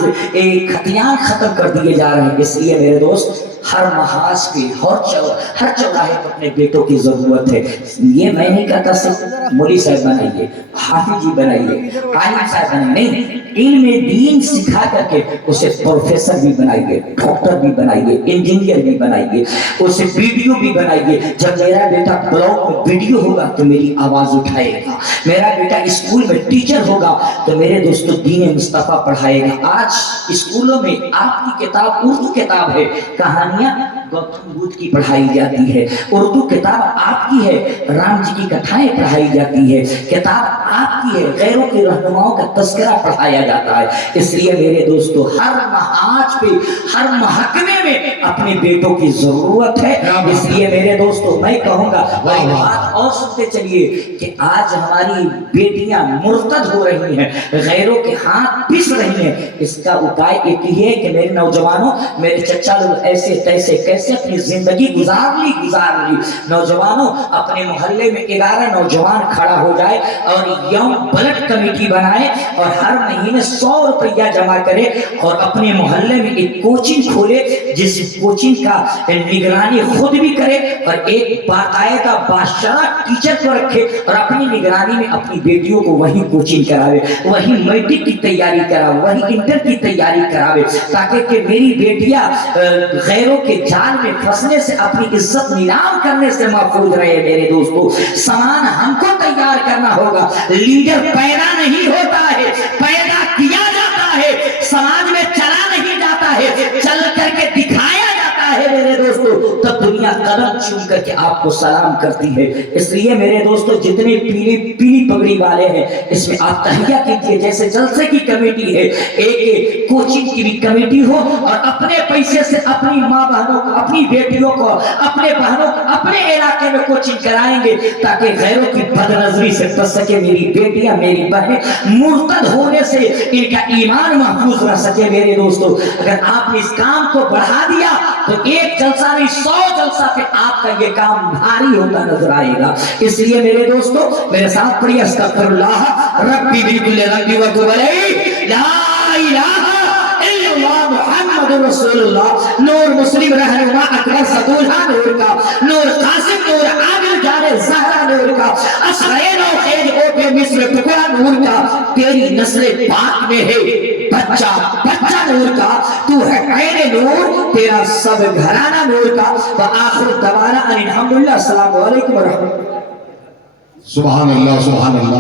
خطیان ختم کر دیے جا رہے ہیں۔ اس لیے میرے دوست، ہر محاذ پہ ہر چوراہے پر اپنے بیٹوں کی ضرورت ہے۔ یہ میں نہیں کہتا صرف مولوی صاحب بنائیے، حافظ جی بنائیے، عالم صاحب بنائیے، نہیں، علم دین سکھا کر کے اسے پروفیسر بھی بنائیے، ڈاکٹر بھی بنائیے، انجینئر بھی بنائیے، اسے ویڈیو بھی بنائیے۔ جب میرا بیٹا بلاگ میں ویڈیو ہوگا تو میری آواز اٹھائے گا، میرا بیٹا اسکول میں ٹیچر ہوگا تو میرے دوستو دین مصطفیٰ پڑھائے گا۔ آج اسکولوں میں آپ کی کتاب اردو کتاب ہے، کہانیاں گوتم بدھ کی پڑھائی جاتی ہے، اردو کتاب آپ کی ہے، رام جی کی کتھائیں پڑھائی جاتی ہے، کتاب آپ کی ہے، غیروں کے رہنماؤں کا تذکرہ پڑھایا جاتا ہے۔ اس لیے میرے دوستو، ہر محاذ پہ، ہر محکمے میں اپنے بیٹوں کی ضرورت ہے۔ اس لیے میرے دوستو، میں کہوں گا ایک بات اور سنتے چلیے کہ آج ہماری بیٹیاں مرتد ہو رہی ہیں، غیروں کے ہاتھ پس رہی ہیں۔ اس کا اپائے ایک ہی ہے کہ میرے نوجوانوں، میرے چچا لوگ ایسے تیسے کیسے اپنی زندگی گزار لی۔ نوجوانوں، اپنے محلے میں 11 نوجوان کھڑا ہو جائے اور یوم بلڈ کمیٹی بنائے اور ہر مہینے 100 روپیہ جمع کرے اور اپنے محلے میں ایک کوچنگ کھولے، جس کوچنگ کا نگرانی خود بھی کرے اور ایک باقاعدہ باشرف ٹیچر کو رکھے اور اپنی نگرانی میں اپنی بیٹیوں کو وہی کوچنگ کراوے، وہی میٹرک کی تیاری کراوے، وہی انٹر کی تیاری کراوے، تاکہ کہ میری بیٹیاں غیروں کے جال میں پھنسنے سے، اپنی عزت نیلام کرنے سے محفوظ رہے۔ میرے دوستو، سامان ہم کو تیار کرنا ہوگا، لیڈر پیدا نہیں ہوتا ہے، پیدا کیا جاتا ہے، سماج میں چلا نہیں جاتا ہے، چل کر کے دکھایا جاتا ہے۔ میرے دوستو، تب دنیا قدم چوم کر کے آپ کو سلام کرتی ہے. اس لیے میرے دوستو جتنے پیلی پگڑی والے ہیں اس میں آپ تہیہ کیجئے. جیسے جلسے کی کمیٹی ہے, ایک کوچنگ کی بھی کمیٹی ہو, اور اپنے پیسے سے اپنی ماں بہنوں کو, اپنی بیٹیوں کو, اپنے بہنوں کو اپنے علاقے میں کوچنگ کرائیں گے تاکہ غیروں کی بد نظری سے بچ سکے. میری بیٹیاں, میری بہنیں مرتد ہونے سے ان کا ایمان محفوظ رہ سکے. میرے دوستو اگر آپ نے اس کام کو بڑھا دیا تو ایک جلسہ نہیں 100 جلسہ پہ آپ کا یہ کام بھاری ہوتا نظر آئے گا. اس لیے میرے دوستو میرے ساتھ پڑھیے استغفر اللہ ربی بالکل ربی وتوب علیہ لا الہ الا اللہ محمد رسول اللہ. نور مسلم رہنما اکبر صدولہ نور کا, نور قاسم نور عامل جان زہرا نور کا, اسرین و خیج او پہ مصر ٹکڑا نور کا. تیری نسل پاک میں ہے بچہ نور کا, تو ہے عین نور, تیرا سب گھرانہ نور کا. وآخر دعوانا ان الحمدللہ. السلام علیکم ورحمۃ اللہ. سبحان اللہ سبحان اللہ.